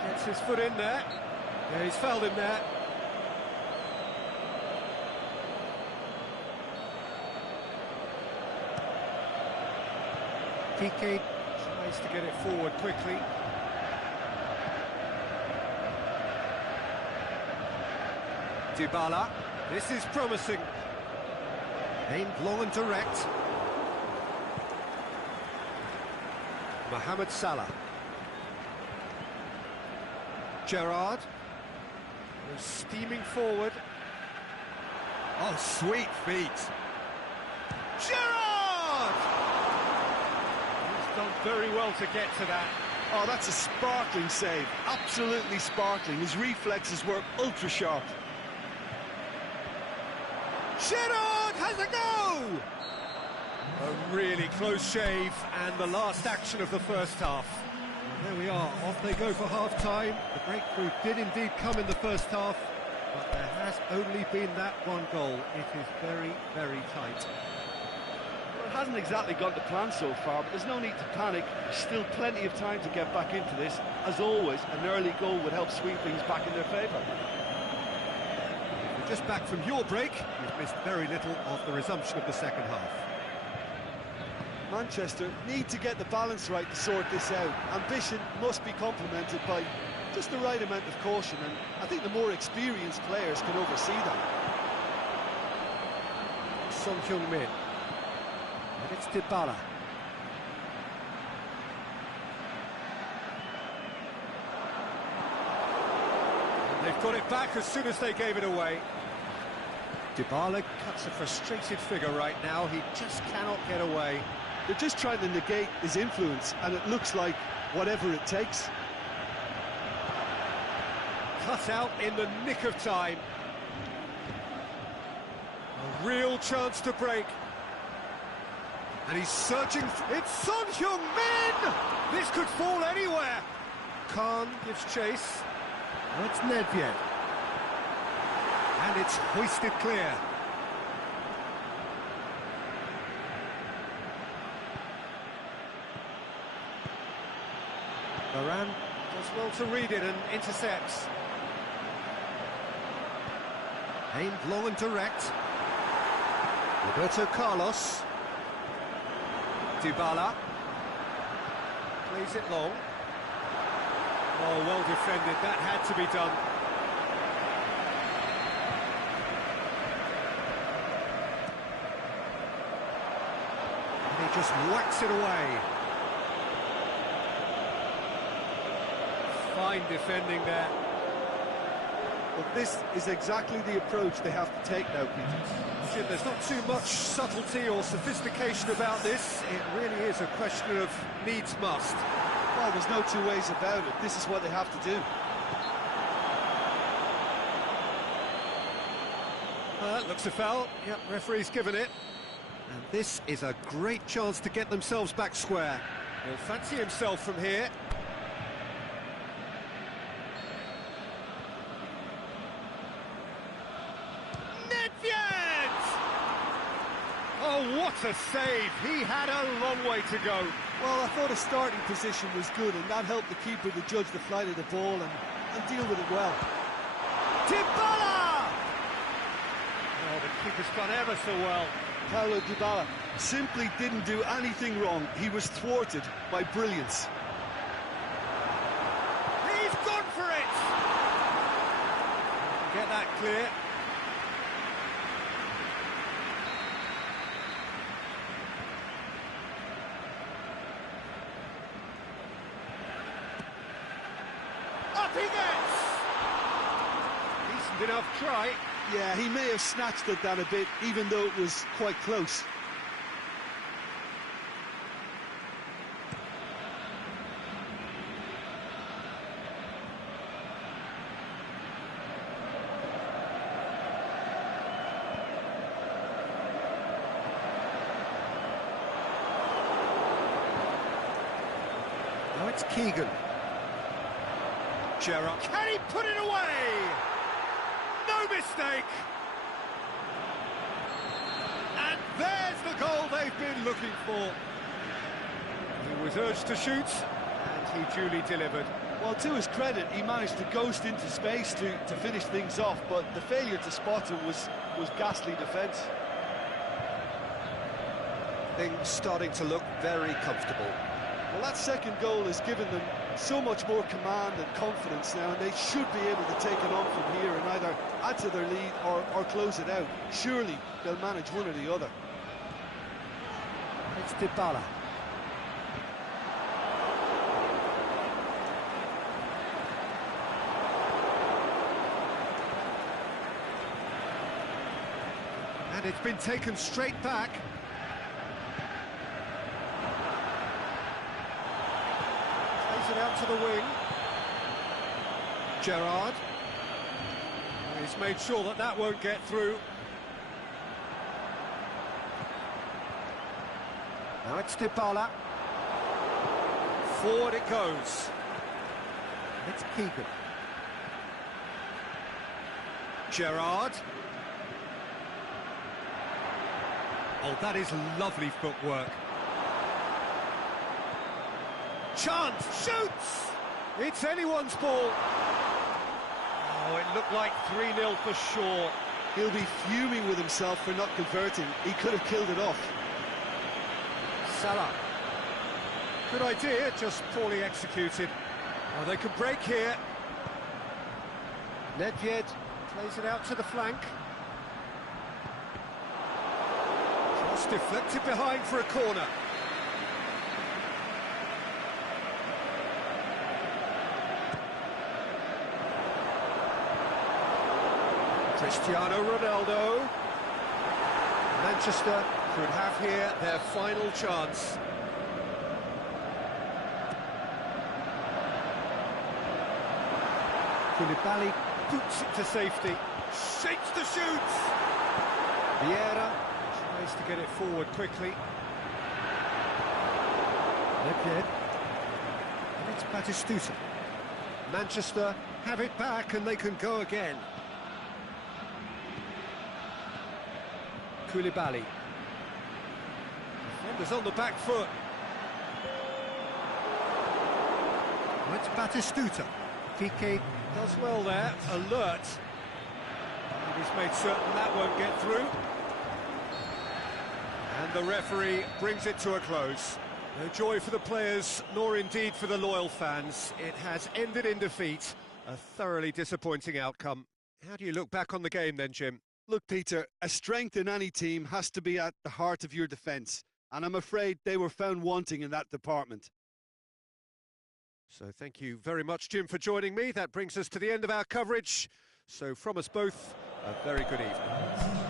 Gets his foot in there. Yeah, he's fouled him there. Piqué tries to get it forward quickly. Dybala, this is promising. Aimed long and direct. Mohamed Salah. Gerrard. They're steaming forward. Oh, sweet feet. Gerrard! He's done very well to get to that. Oh, that's a sparkling save. Absolutely sparkling. His reflexes were ultra sharp. Gerrard has a go! A really close shave, and the last action of the first half. There we are, off they go for half-time. The breakthrough did indeed come in the first half, but there has only been that one goal. It is very, very tight. Well, it hasn't exactly gone to plan so far, but there's no need to panic. There's still plenty of time to get back into this. As always, an early goal would help swing things back in their favour. Just back from your break, you've missed very little of the resumption of the second half. Manchester need to get the balance right to sort this out. Ambition must be complemented by just the right amount of caution, and I think the more experienced players can oversee that. Son Heung-min. And it's Dybala. And they've got it back as soon as they gave it away. Dybala cuts a frustrated figure right now. He just cannot get away. They're just trying to negate his influence, and it looks like whatever it takes. Cut out in the nick of time. A real chance to break. And he's searching. It's Son Heung-min! This could fall anywhere. Khan gives chase. Well, it's Nedved. And it's hoisted clear. Varane does well to read it and intercepts. Aimed long and direct. Roberto Carlos. Dybala. Plays it long. Oh, well defended. That had to be done. And he just whacks it away. Fine defending there. But this is exactly the approach they have to take now, Peter. There's not too much subtlety or sophistication about this. It really is a question of needs must. Well, there's no two ways about it. This is what they have to do. Looks a foul. Yep, referee's given it. And this is a great chance to get themselves back square. He'll fancy himself from here. Oh, what a save! He had a long way to go. Well, I thought his starting position was good, and that helped the keeper to judge the flight of the ball and deal with it well. Dybala! Oh, the keeper's done ever so well. Paulo Dybala simply didn't do anything wrong. He was thwarted by brilliance. He's gone for it! Get that clear. Up he gets! Decent enough try. Yeah, he may have snatched at that a bit, even though it was quite close. Now it's Keegan. Gerrard. Can he put it away? No mistake! And there's the goal they've been looking for. He was urged to shoot, and he duly delivered. Well, to his credit, he managed to ghost into space to finish things off, but the failure to spot it was ghastly defence. Things starting to look very comfortable. Well, that second goal has given them so much more command and confidence now, and they should be able to take it on from here and either add to their lead or close it out. Surely they'll manage one or the other. It's Dybala. And it's been taken straight back. Plays it out to the wing. Gerrard. He's made sure that that won't get through. Now it's Dybala. Forward it goes. It's Keegan. Gerrard. Oh, that is lovely footwork. Chance, shoots! It's anyone's ball. Oh, it looked like 3-0 for sure. He'll be fuming with himself for not converting. He could have killed it off. Salah. Good idea, just poorly executed. Oh, they could break here. Nedved plays it out to the flank. Just deflected behind for a corner. Cristiano Ronaldo. Manchester could have here their final chance. Koulibaly boots it to safety. Shapes the shoots. Vieira tries to get it forward quickly. Nedved. And it's Batistuta. Manchester have it back and they can go again. Koulibaly. Defenders on the back foot. It's Batistuta. Piqué does well there, alert. And he's made certain that won't get through. And the referee brings it to a close. No joy for the players, nor indeed for the loyal fans. It has ended in defeat. A thoroughly disappointing outcome. How do you look back on the game then, Jim? Look, Peter, a strength in any team has to be at the heart of your defence, and I'm afraid they were found wanting in that department. So thank you very much, Jim, for joining me. That brings us to the end of our coverage. So from us both, a very good evening.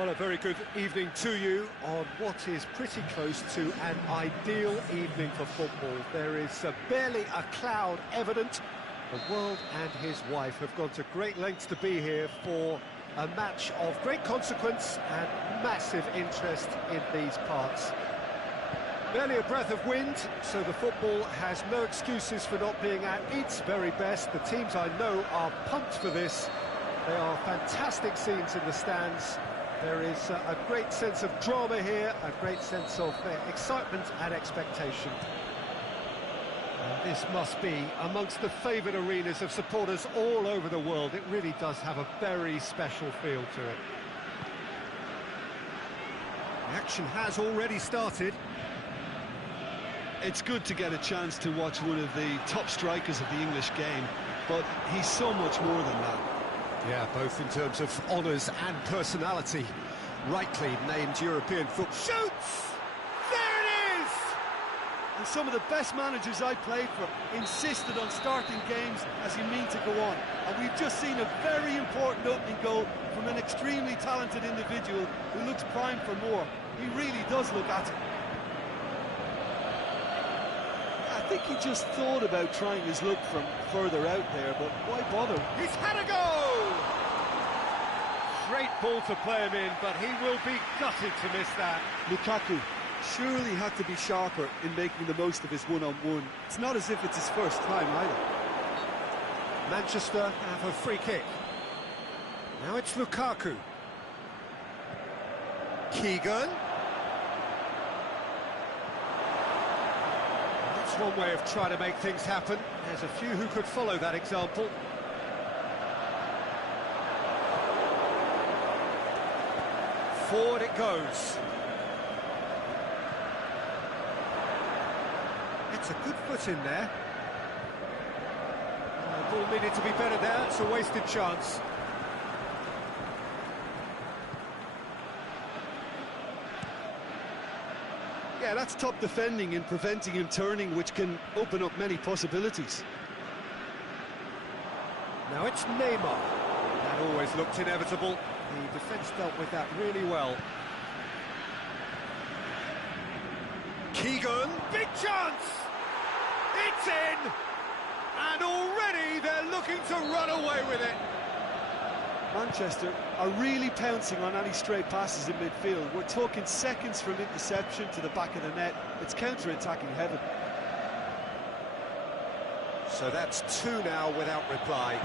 Well, a very good evening to you on what is pretty close to an ideal evening for football. There is barely a cloud evident. The world and his wife have gone to great lengths to be here for a match of great consequence and massive interest in these parts. Barely a breath of wind, so the football has no excuses for not being at its very best. The teams I know are pumped for this. They are fantastic scenes in the stands. There is a great sense of drama here, a great sense of excitement and expectation. And this must be amongst the favoured arenas of supporters all over the world. It really does have a very special feel to it. The action has already started. It's good to get a chance to watch one of the top strikers of the English game, but he's so much more than that. Yeah, both in terms of honours and personality. Rightly named European football. Shoots! There it is! And some of the best managers I played for insisted on starting games as you mean to go on. And we've just seen a very important opening goal from an extremely talented individual who looks primed for more. He really does look at it. I think he just thought about trying his luck from further out there, but why bother? He's had a go! Great ball to play him in, but he will be gutted to miss that. Lukaku surely had to be sharper in making the most of his one-on-one. It's not as if it's his first time either. Manchester have a free kick. Now it's Lukaku. Keegan. That's one way of trying to make things happen. There's a few who could follow that example. Forward it goes. It's a good foot in there. The ball needed to be better there. It's a wasted chance. Yeah, that's top defending and preventing him turning, which can open up many possibilities. Now it's Neymar. That always looked inevitable. The defence dealt with that really well. Keegan, big chance! It's in! And already they're looking to run away with it. Manchester are really pouncing on any stray passes in midfield. We're talking seconds from interception to the back of the net. It's counter-attacking heaven. So that's two now without reply.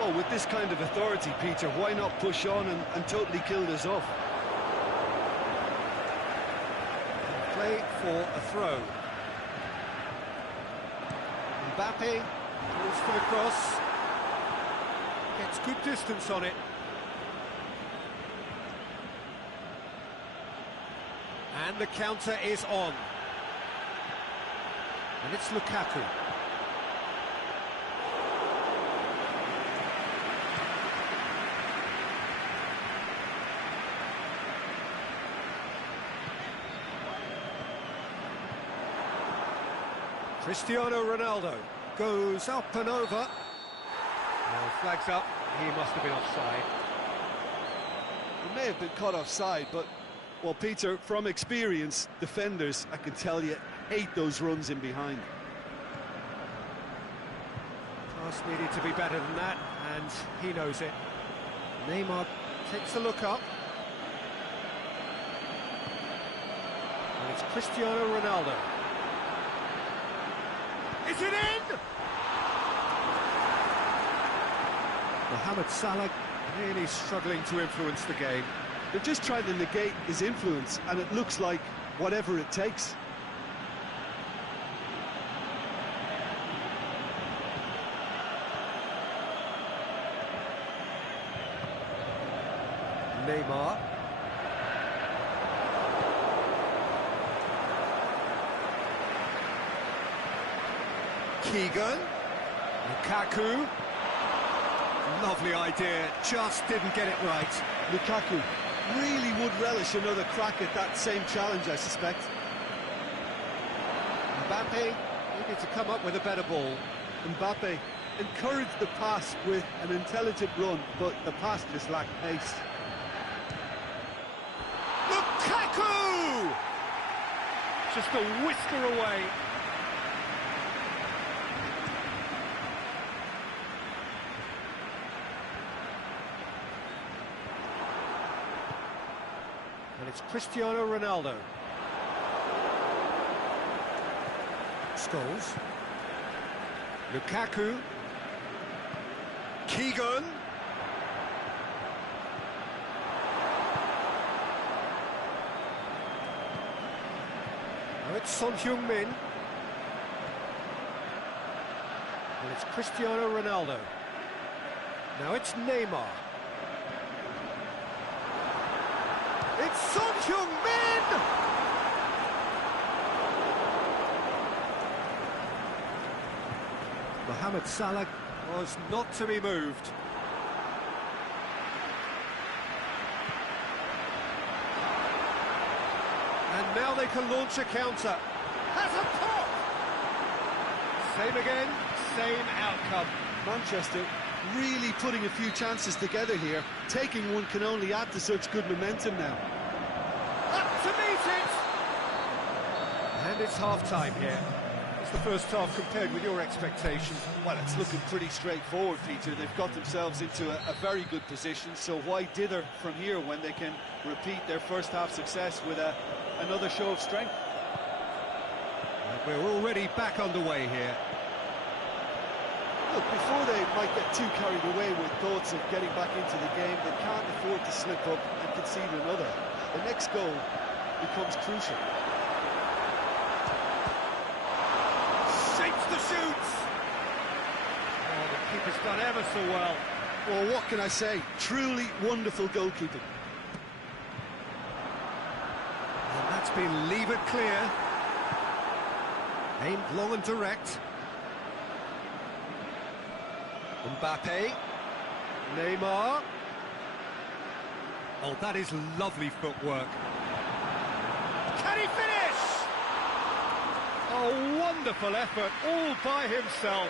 Well, with this kind of authority, Peter, why not push on and totally kill this off? Play for a throw. Mbappe goes for the cross. Gets good distance on it. And the counter is on. And it's Lukaku. Cristiano Ronaldo goes up and over. Now flags up, he must have been offside. He may have been caught offside, but, well, Peter, from experience, defenders, I can tell you, hate those runs in behind. Pass needed to be better than that, and he knows it. Neymar takes a look up. And it's Cristiano Ronaldo. Is it in? Mohamed Salah really struggling to influence the game. They're just trying to negate his influence, and it looks like whatever it takes. Neymar. Keegan. Lukaku. Lovely idea, just didn't get it right. Lukaku really would relish another crack at that same challenge, I suspect. Mbappe needed to come up with a better ball. Mbappe encouraged the pass with an intelligent run, but the pass just lacked pace. just a whisker away. And it's Cristiano Ronaldo. Scholes. Lukaku. Keegan. Now it's Son Heung-min. And it's Cristiano Ronaldo. Now it's Neymar. It's Son Heung-min! Mohamed Salah was not to be moved. And now they can launch a counter. Has a pop! Same again, same outcome. Manchester really putting a few chances together here. Taking one can only add to such good momentum now. Up to meet it! And it's half-time here. What's the first half compared with your expectations? Well, it's looking pretty straightforward, Peter. They've got themselves into a very good position, so why dither from here when they can repeat their first half success with another show of strength? And we're already back underway here. Look, before they might get too carried away with thoughts of getting back into the game, they can't afford to slip up and concede another. The next goal becomes crucial. Shapes the shoots! Oh, the keeper's done ever so well. Well, what can I say? Truly wonderful goalkeeping. And that's been levered clear. Aimed long and direct. Mbappe, Neymar. Oh, that is lovely footwork. Can he finish? Oh, wonderful effort, all by himself.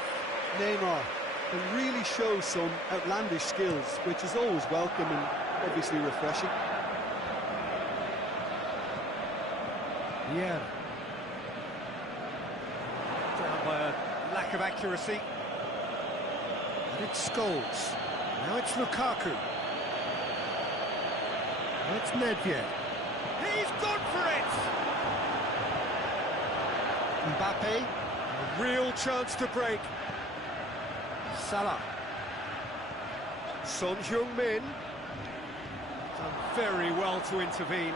Neymar can really show some outlandish skills, which is always welcome and obviously refreshing. Yeah. Down by a lack of accuracy. And it's Scholes. Now it's Lukaku. Now it's Nedved. He's gone for it! Mbappe. A real chance to break. Salah. Son Heung-min. Done very well to intervene.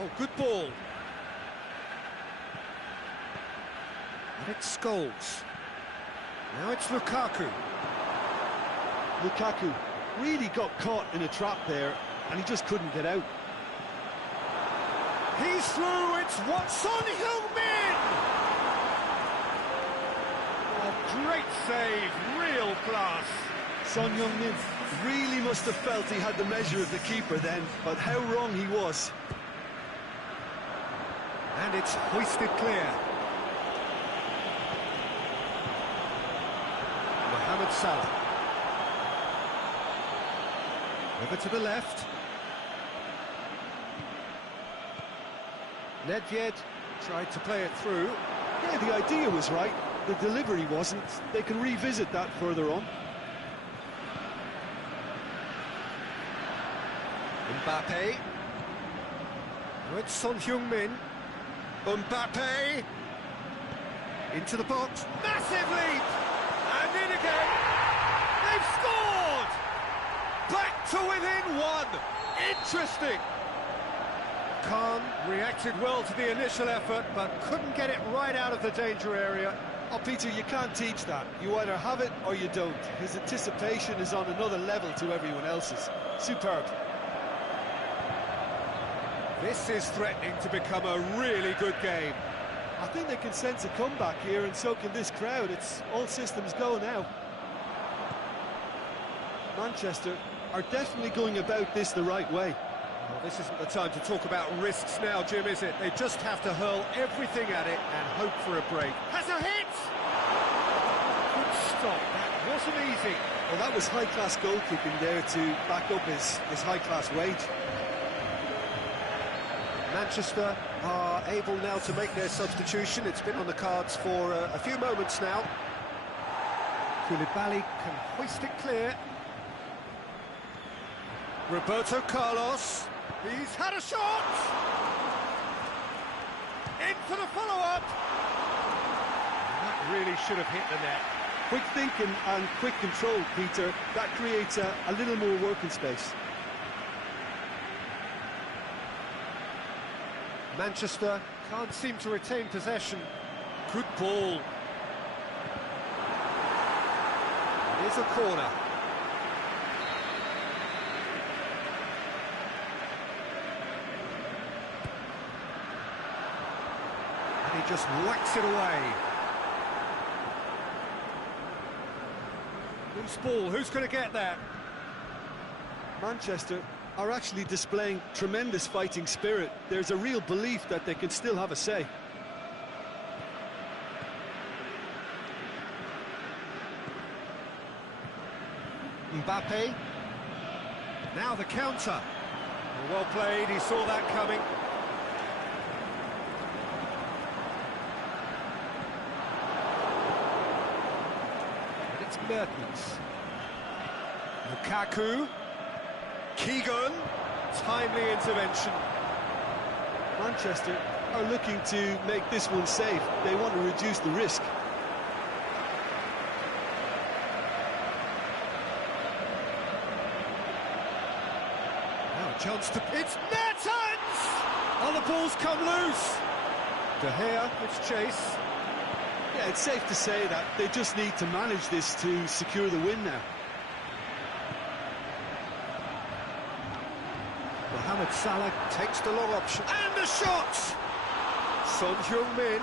Oh, good ball. And it's Scholes. Now it's Lukaku. Lukaku really got caught in a trap there, and he just couldn't get out. He's through, it's Son Heung-min! Oh, great save, real class. Son Heung-min really must have felt he had the measure of the keeper then, but how wrong he was. And it's hoisted clear. Mohamed Salah. Over to the left. Nedved tried to play it through. Yeah, the idea was right. The delivery wasn't. They can revisit that further on. Mbappe. Now it's Son Heung-min. Mbappe. Into the box. Massive leap! And in again. They've scored! Back to within one. Interesting. Khan reacted well to the initial effort, but couldn't get it right out of the danger area. Oh, Peter, you can't teach that. You either have it or you don't. His anticipation is on another level to everyone else's. Superb. This is threatening to become a really good game. I think they can sense a comeback here, and so can this crowd. It's all systems go now. Manchester are definitely going about this the right way. Well, this isn't the time to talk about risks now, Jim, is it? They just have to hurl everything at it and hope for a break. Has a hit! Good stop, that wasn't easy. Well, that was high-class goalkeeping there to back up his high-class wage. Manchester are able now to make their substitution. It's been on the cards for a few moments now. Koulibaly can hoist it clear. Roberto Carlos. He's had a shot! In for the follow-up! That really should have hit the net. Quick thinking and quick control, Peter. That creates a little more working space. Manchester can't seem to retain possession. Good ball. It is a corner. And he just whacks it away. Loose ball, who's going to get that? Manchester are actually displaying tremendous fighting spirit. There's a real belief that they can still have a say. Mbappe. Now the counter. Well played, he saw that coming. And it's Mertens. Lukaku. Keegan. Timely intervention. Manchester are looking to make this one safe. They want to reduce the risk. Now a chance to... It's Mertens! Oh, the ball's come loose. De Gea gives chase. Yeah, it's safe to say that they just need to manage this to secure the win now. Mohamed Salah takes the long option. And the shot! Son Heung-min.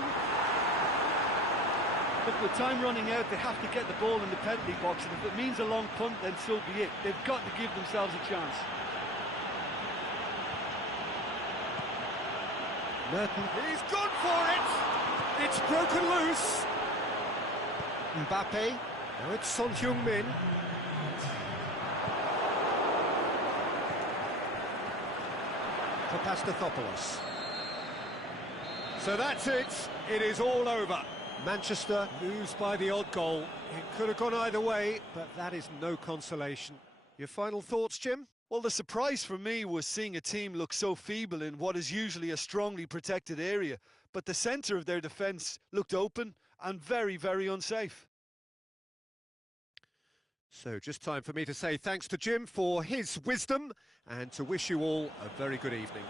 Look, with time running out, they have to get the ball in the penalty box, and if it means a long punt, then so be it. They've got to give themselves a chance. Mertens. He's gone for it! It's broken loose. Mbappe. Now it's Son Heung-min. Papastathopoulos. So that's it. It is all over. Manchester lose by the odd goal. It could have gone either way, but that is no consolation. Your final thoughts, Jim? Well, the surprise for me was seeing a team look so feeble in what is usually a strongly protected area, but the centre of their defence looked open and very, very unsafe. So just time for me to say thanks to Jim for his wisdom and to wish you all a very good evening.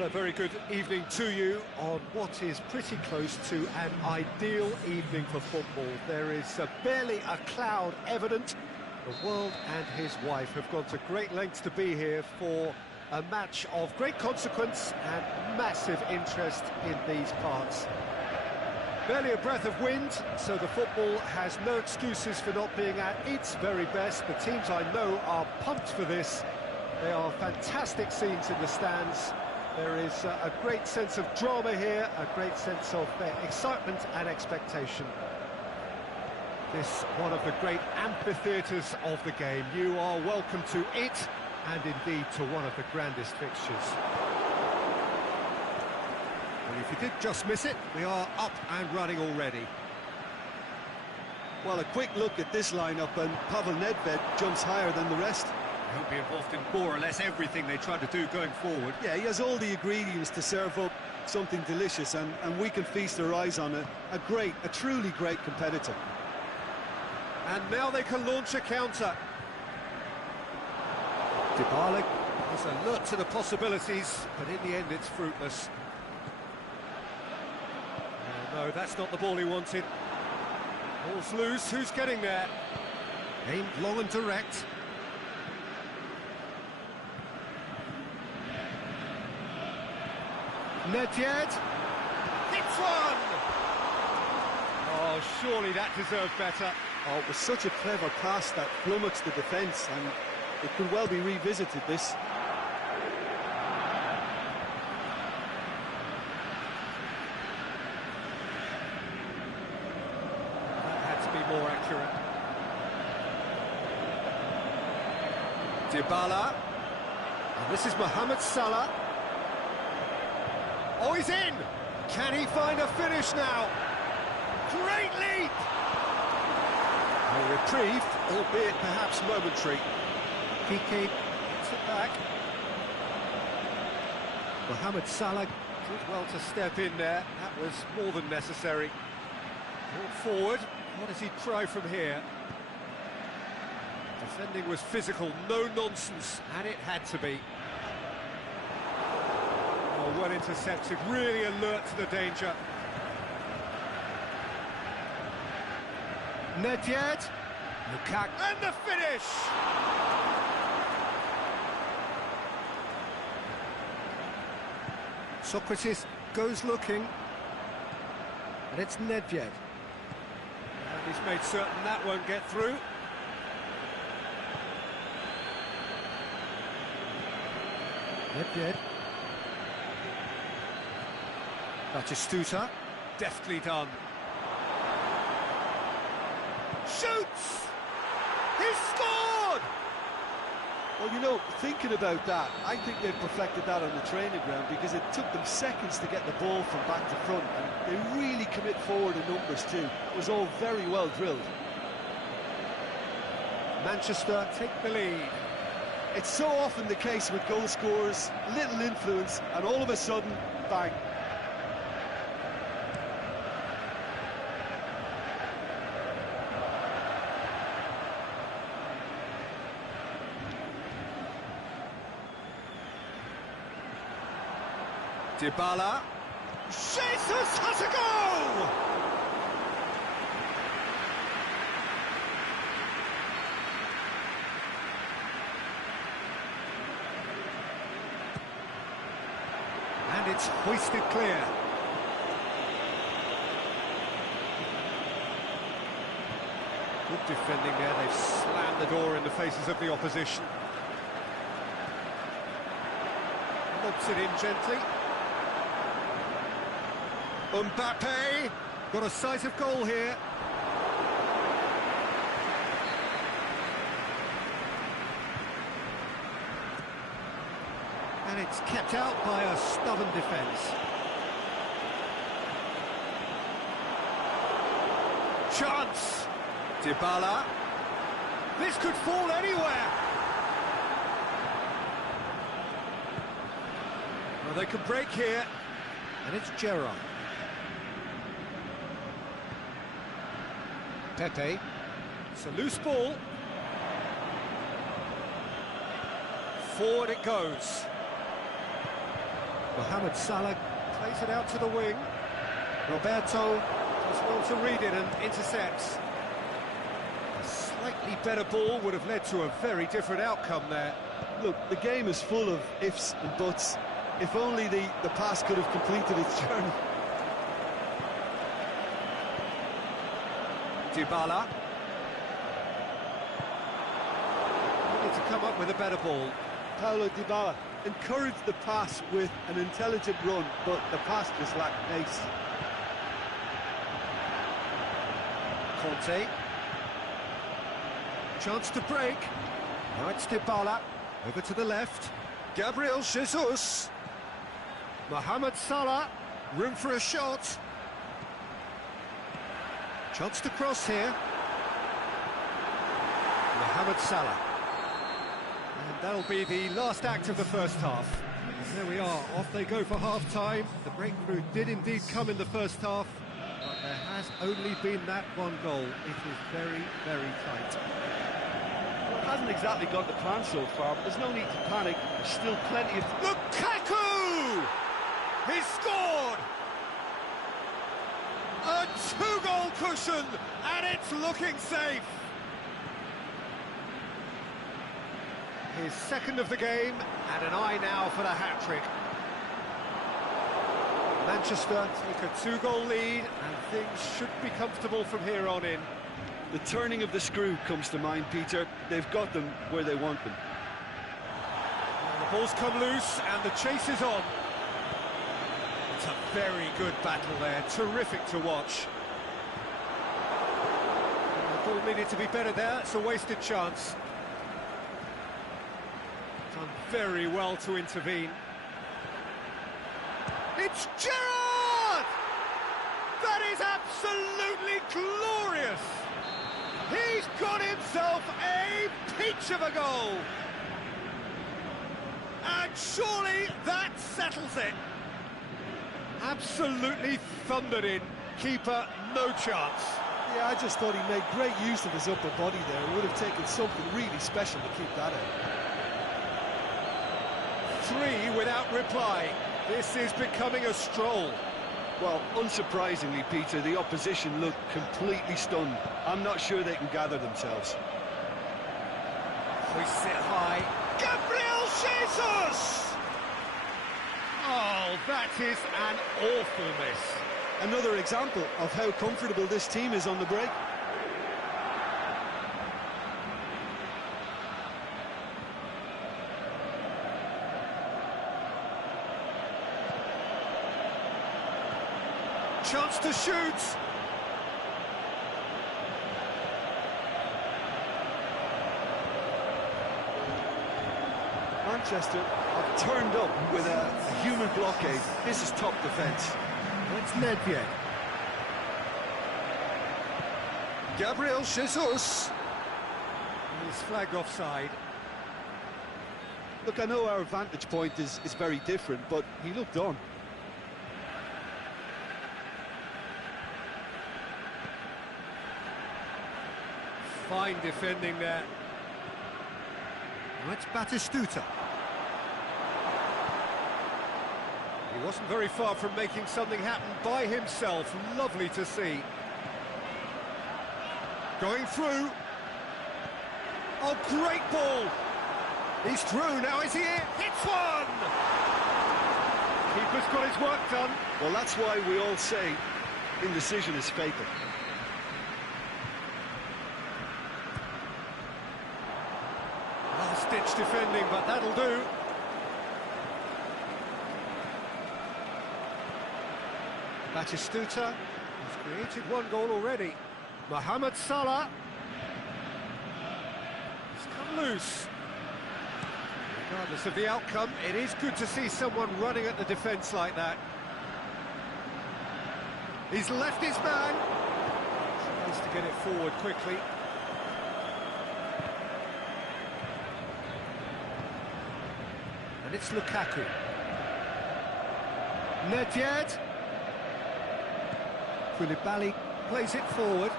Well, a very good evening to you on what is pretty close to an ideal evening for football. There is barely a cloud evident. The world and his wife have gone to great lengths to be here for a match of great consequence and massive interest in these parts. Barely a breath of wind, so the football has no excuses for not being at its very best. The teams I know are pumped for this. There are fantastic scenes in the stands. There is a great sense of drama here, a great sense of excitement and expectation. This one of the great amphitheatres of the game. You are welcome to it, and indeed to one of the grandest fixtures. Well, if you did just miss it, we are up and running already. Well, a quick look at this lineup, and Pavel Nedved jumps higher than the rest. He'll be involved in more or less everything they try to do going forward. Yeah, he has all the ingredients to serve up something delicious, and we can feast our eyes on a truly great competitor. And now they can launch a counter. Dybala is alert to the possibilities, but in the end it's fruitless. No, that's not the ball he wanted. Ball's loose, who's getting there? Aimed long and direct. Nedved, hits one! Oh, surely that deserved better. Oh, it was such a clever pass that flummoxed the defence, and it could well be revisited, this. That had to be more accurate. Dybala. And this is Mohamed Salah. Oh, he's in! Can he find a finish now? Great leap! A reprieve, albeit perhaps momentary. Piqué gets it back. Mohamed Salah did well to step in there. That was more than necessary. Brought forward. What does he try from here? Defending was physical, no nonsense, and it had to be. Oh, well intercepted, really alert to the danger. Nedved, Lukaku, and the finish! Socrates goes looking, and it's Nedved. And he's made certain that won't get through. Nedved. Batistuta, deftly done. Shoots! He's scored! Well, you know, thinking about that, I think they've perfected that on the training ground, because it took them seconds to get the ball from back to front, and they really commit forward in numbers too. It was all very well drilled. Manchester take the lead. It's so often the case with goal scorers, little influence, and all of a sudden, bang. Dybala. Jesus has a go! And it's hoisted clear. Good defending there. They've slammed the door in the faces of the opposition. Lobs it in gently. Mbappe got a sight of goal here. And it's kept out by a stubborn defence. Chance! Dybala. This could fall anywhere. Well, they can break here. And it's Gerrard. Pepe. It's a loose ball. Forward it goes. Mohamed Salah plays it out to the wing. Roberto does well to read it and intercepts. A slightly better ball would have led to a very different outcome there. Look, the game is full of ifs and buts. If only the pass could have completed its journey. Dybala. Need to come up with a better ball. Paulo Dybala encouraged the pass with an intelligent run, but the pass just lacked pace. Conte. Chance to break. Now it's Dybala. Over to the left. Gabriel Jesus. Mohamed Salah. Room for a shot. Chance to cross here. Mohamed Salah. And that'll be the last act of the first half. There we are, off they go for half-time. The breakthrough did indeed come in the first half, but there has only been that one goal. It is very, very tight. Well, it hasn't exactly got the plan so far, but there's no need to panic. There's still plenty of... Lukaku! He scored! A two-goal cushion, and it's looking safe. His second of the game, and an eye now for the hat-trick. Manchester take a two-goal lead, and things should be comfortable from here on in. The turning of the screw comes to mind, Peter. They've got them where they want them. And the ball's come loose, and the chase is on. It's a very good battle there, terrific to watch. The ball needed to be better there, it's a wasted chance. Done very well to intervene. It's Gerrard! That is absolutely glorious! He's got himself a peach of a goal! And surely that settles it! Absolutely thundered in. Keeper, no chance. Yeah, I just thought he made great use of his upper body there. It would have taken something really special to keep that out. 3 without reply. This is becoming a stroll. Well, unsurprisingly, Peter, the opposition look completely stunned. I'm not sure they can gather themselves. We sit high. Gabriel Jesus! Oh, that is an awful miss. Another example of how comfortable this team is on the break. Chance to shoot. Manchester have turned up with a human blockade. This is top defence. It's Nedved. Gabriel Jesus. He's flagged offside. Look, I know our vantage point is very different, but he looked on. Fine defending there. Now it's Batistuta. He wasn't very far from making something happen by himself. Lovely to see. Going through. Oh, great ball. He's through. Now is he in? Hits one! Keeper's got his work done. Well, that's why we all say indecision is fatal. Last-ditch defending, but that'll do. Batistuta has created one goal already. Mohamed Salah. He's come loose. Regardless of the outcome, it is good to see someone running at the defence like that. He's left his man. Tries to get it forward quickly. And it's Lukaku. Nedved. Koulibaly plays it forward.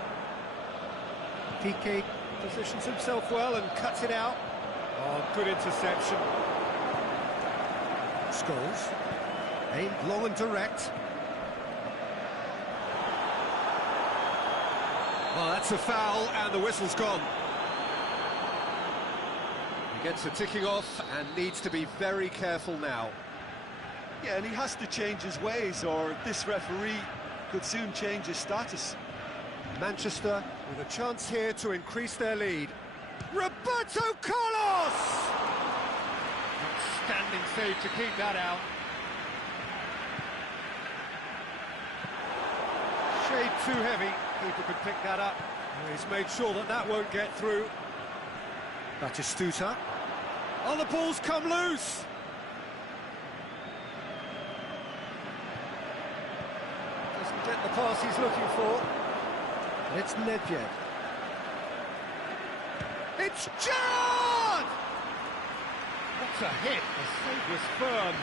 Piqué positions himself well and cuts it out. Oh, good interception. Scholes. Aimed long and direct. Oh, that's a foul, and the whistle's gone. He gets a ticking off and needs to be very careful now. Yeah, and he has to change his ways, or this referee could soon change his status. Manchester with a chance here to increase their lead. Roberto Carlos! Outstanding save to keep that out. Shade too heavy. Keeper could pick that up. He's made sure that that won't get through. Batistuta. Oh, the ball's come loose! Doesn't get the pass he's looking for. It's Nedved. It's Gerrard! What a hit! The save was firm.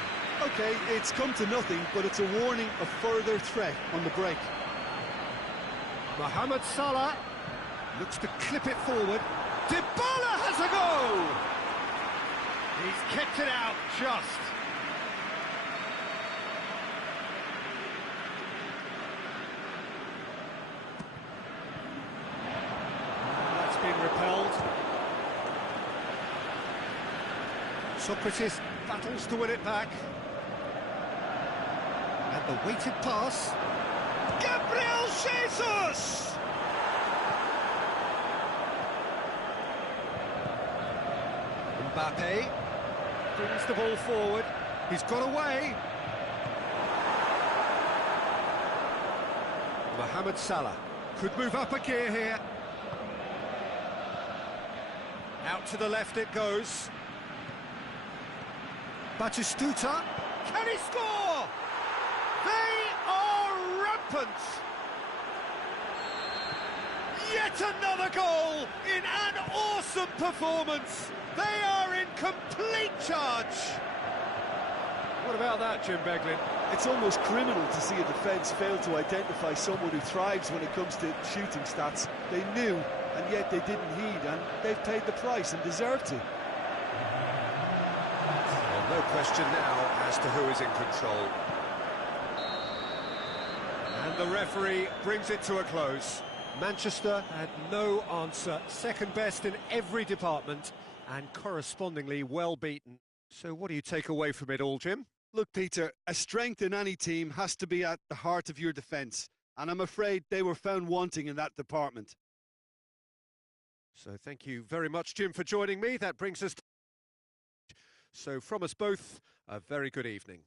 Okay, it's come to nothing, but it's a warning of further threat on the break. Mohamed Salah looks to clip it forward. Dybala has a go! He's kept it out just. That's been repelled. Socrates battles to win it back. And the weighted pass. Gabriel Jesus! Mbappe brings the ball forward. He's got away. Mohamed Salah could move up a gear here. Out to the left it goes. Batistuta. Can he score? They are rampant! Yet another goal in an awesome performance! They are in complete charge! What about that, Jim Beglin? It's almost criminal to see a defence fail to identify someone who thrives when it comes to shooting stats. They knew, and yet they didn't heed, and they've paid the price and deserve to. Well, no question now as to who is in control. And the referee brings it to a close. Manchester had no answer, second best in every department, and correspondingly well beaten. So what do you take away from it all, Jim? Look, Peter, a strength in any team has to be at the heart of your defence, and I'm afraid they were found wanting in that department. So thank you very much, Jim, for joining me. That brings us... So from us both, a very good evening.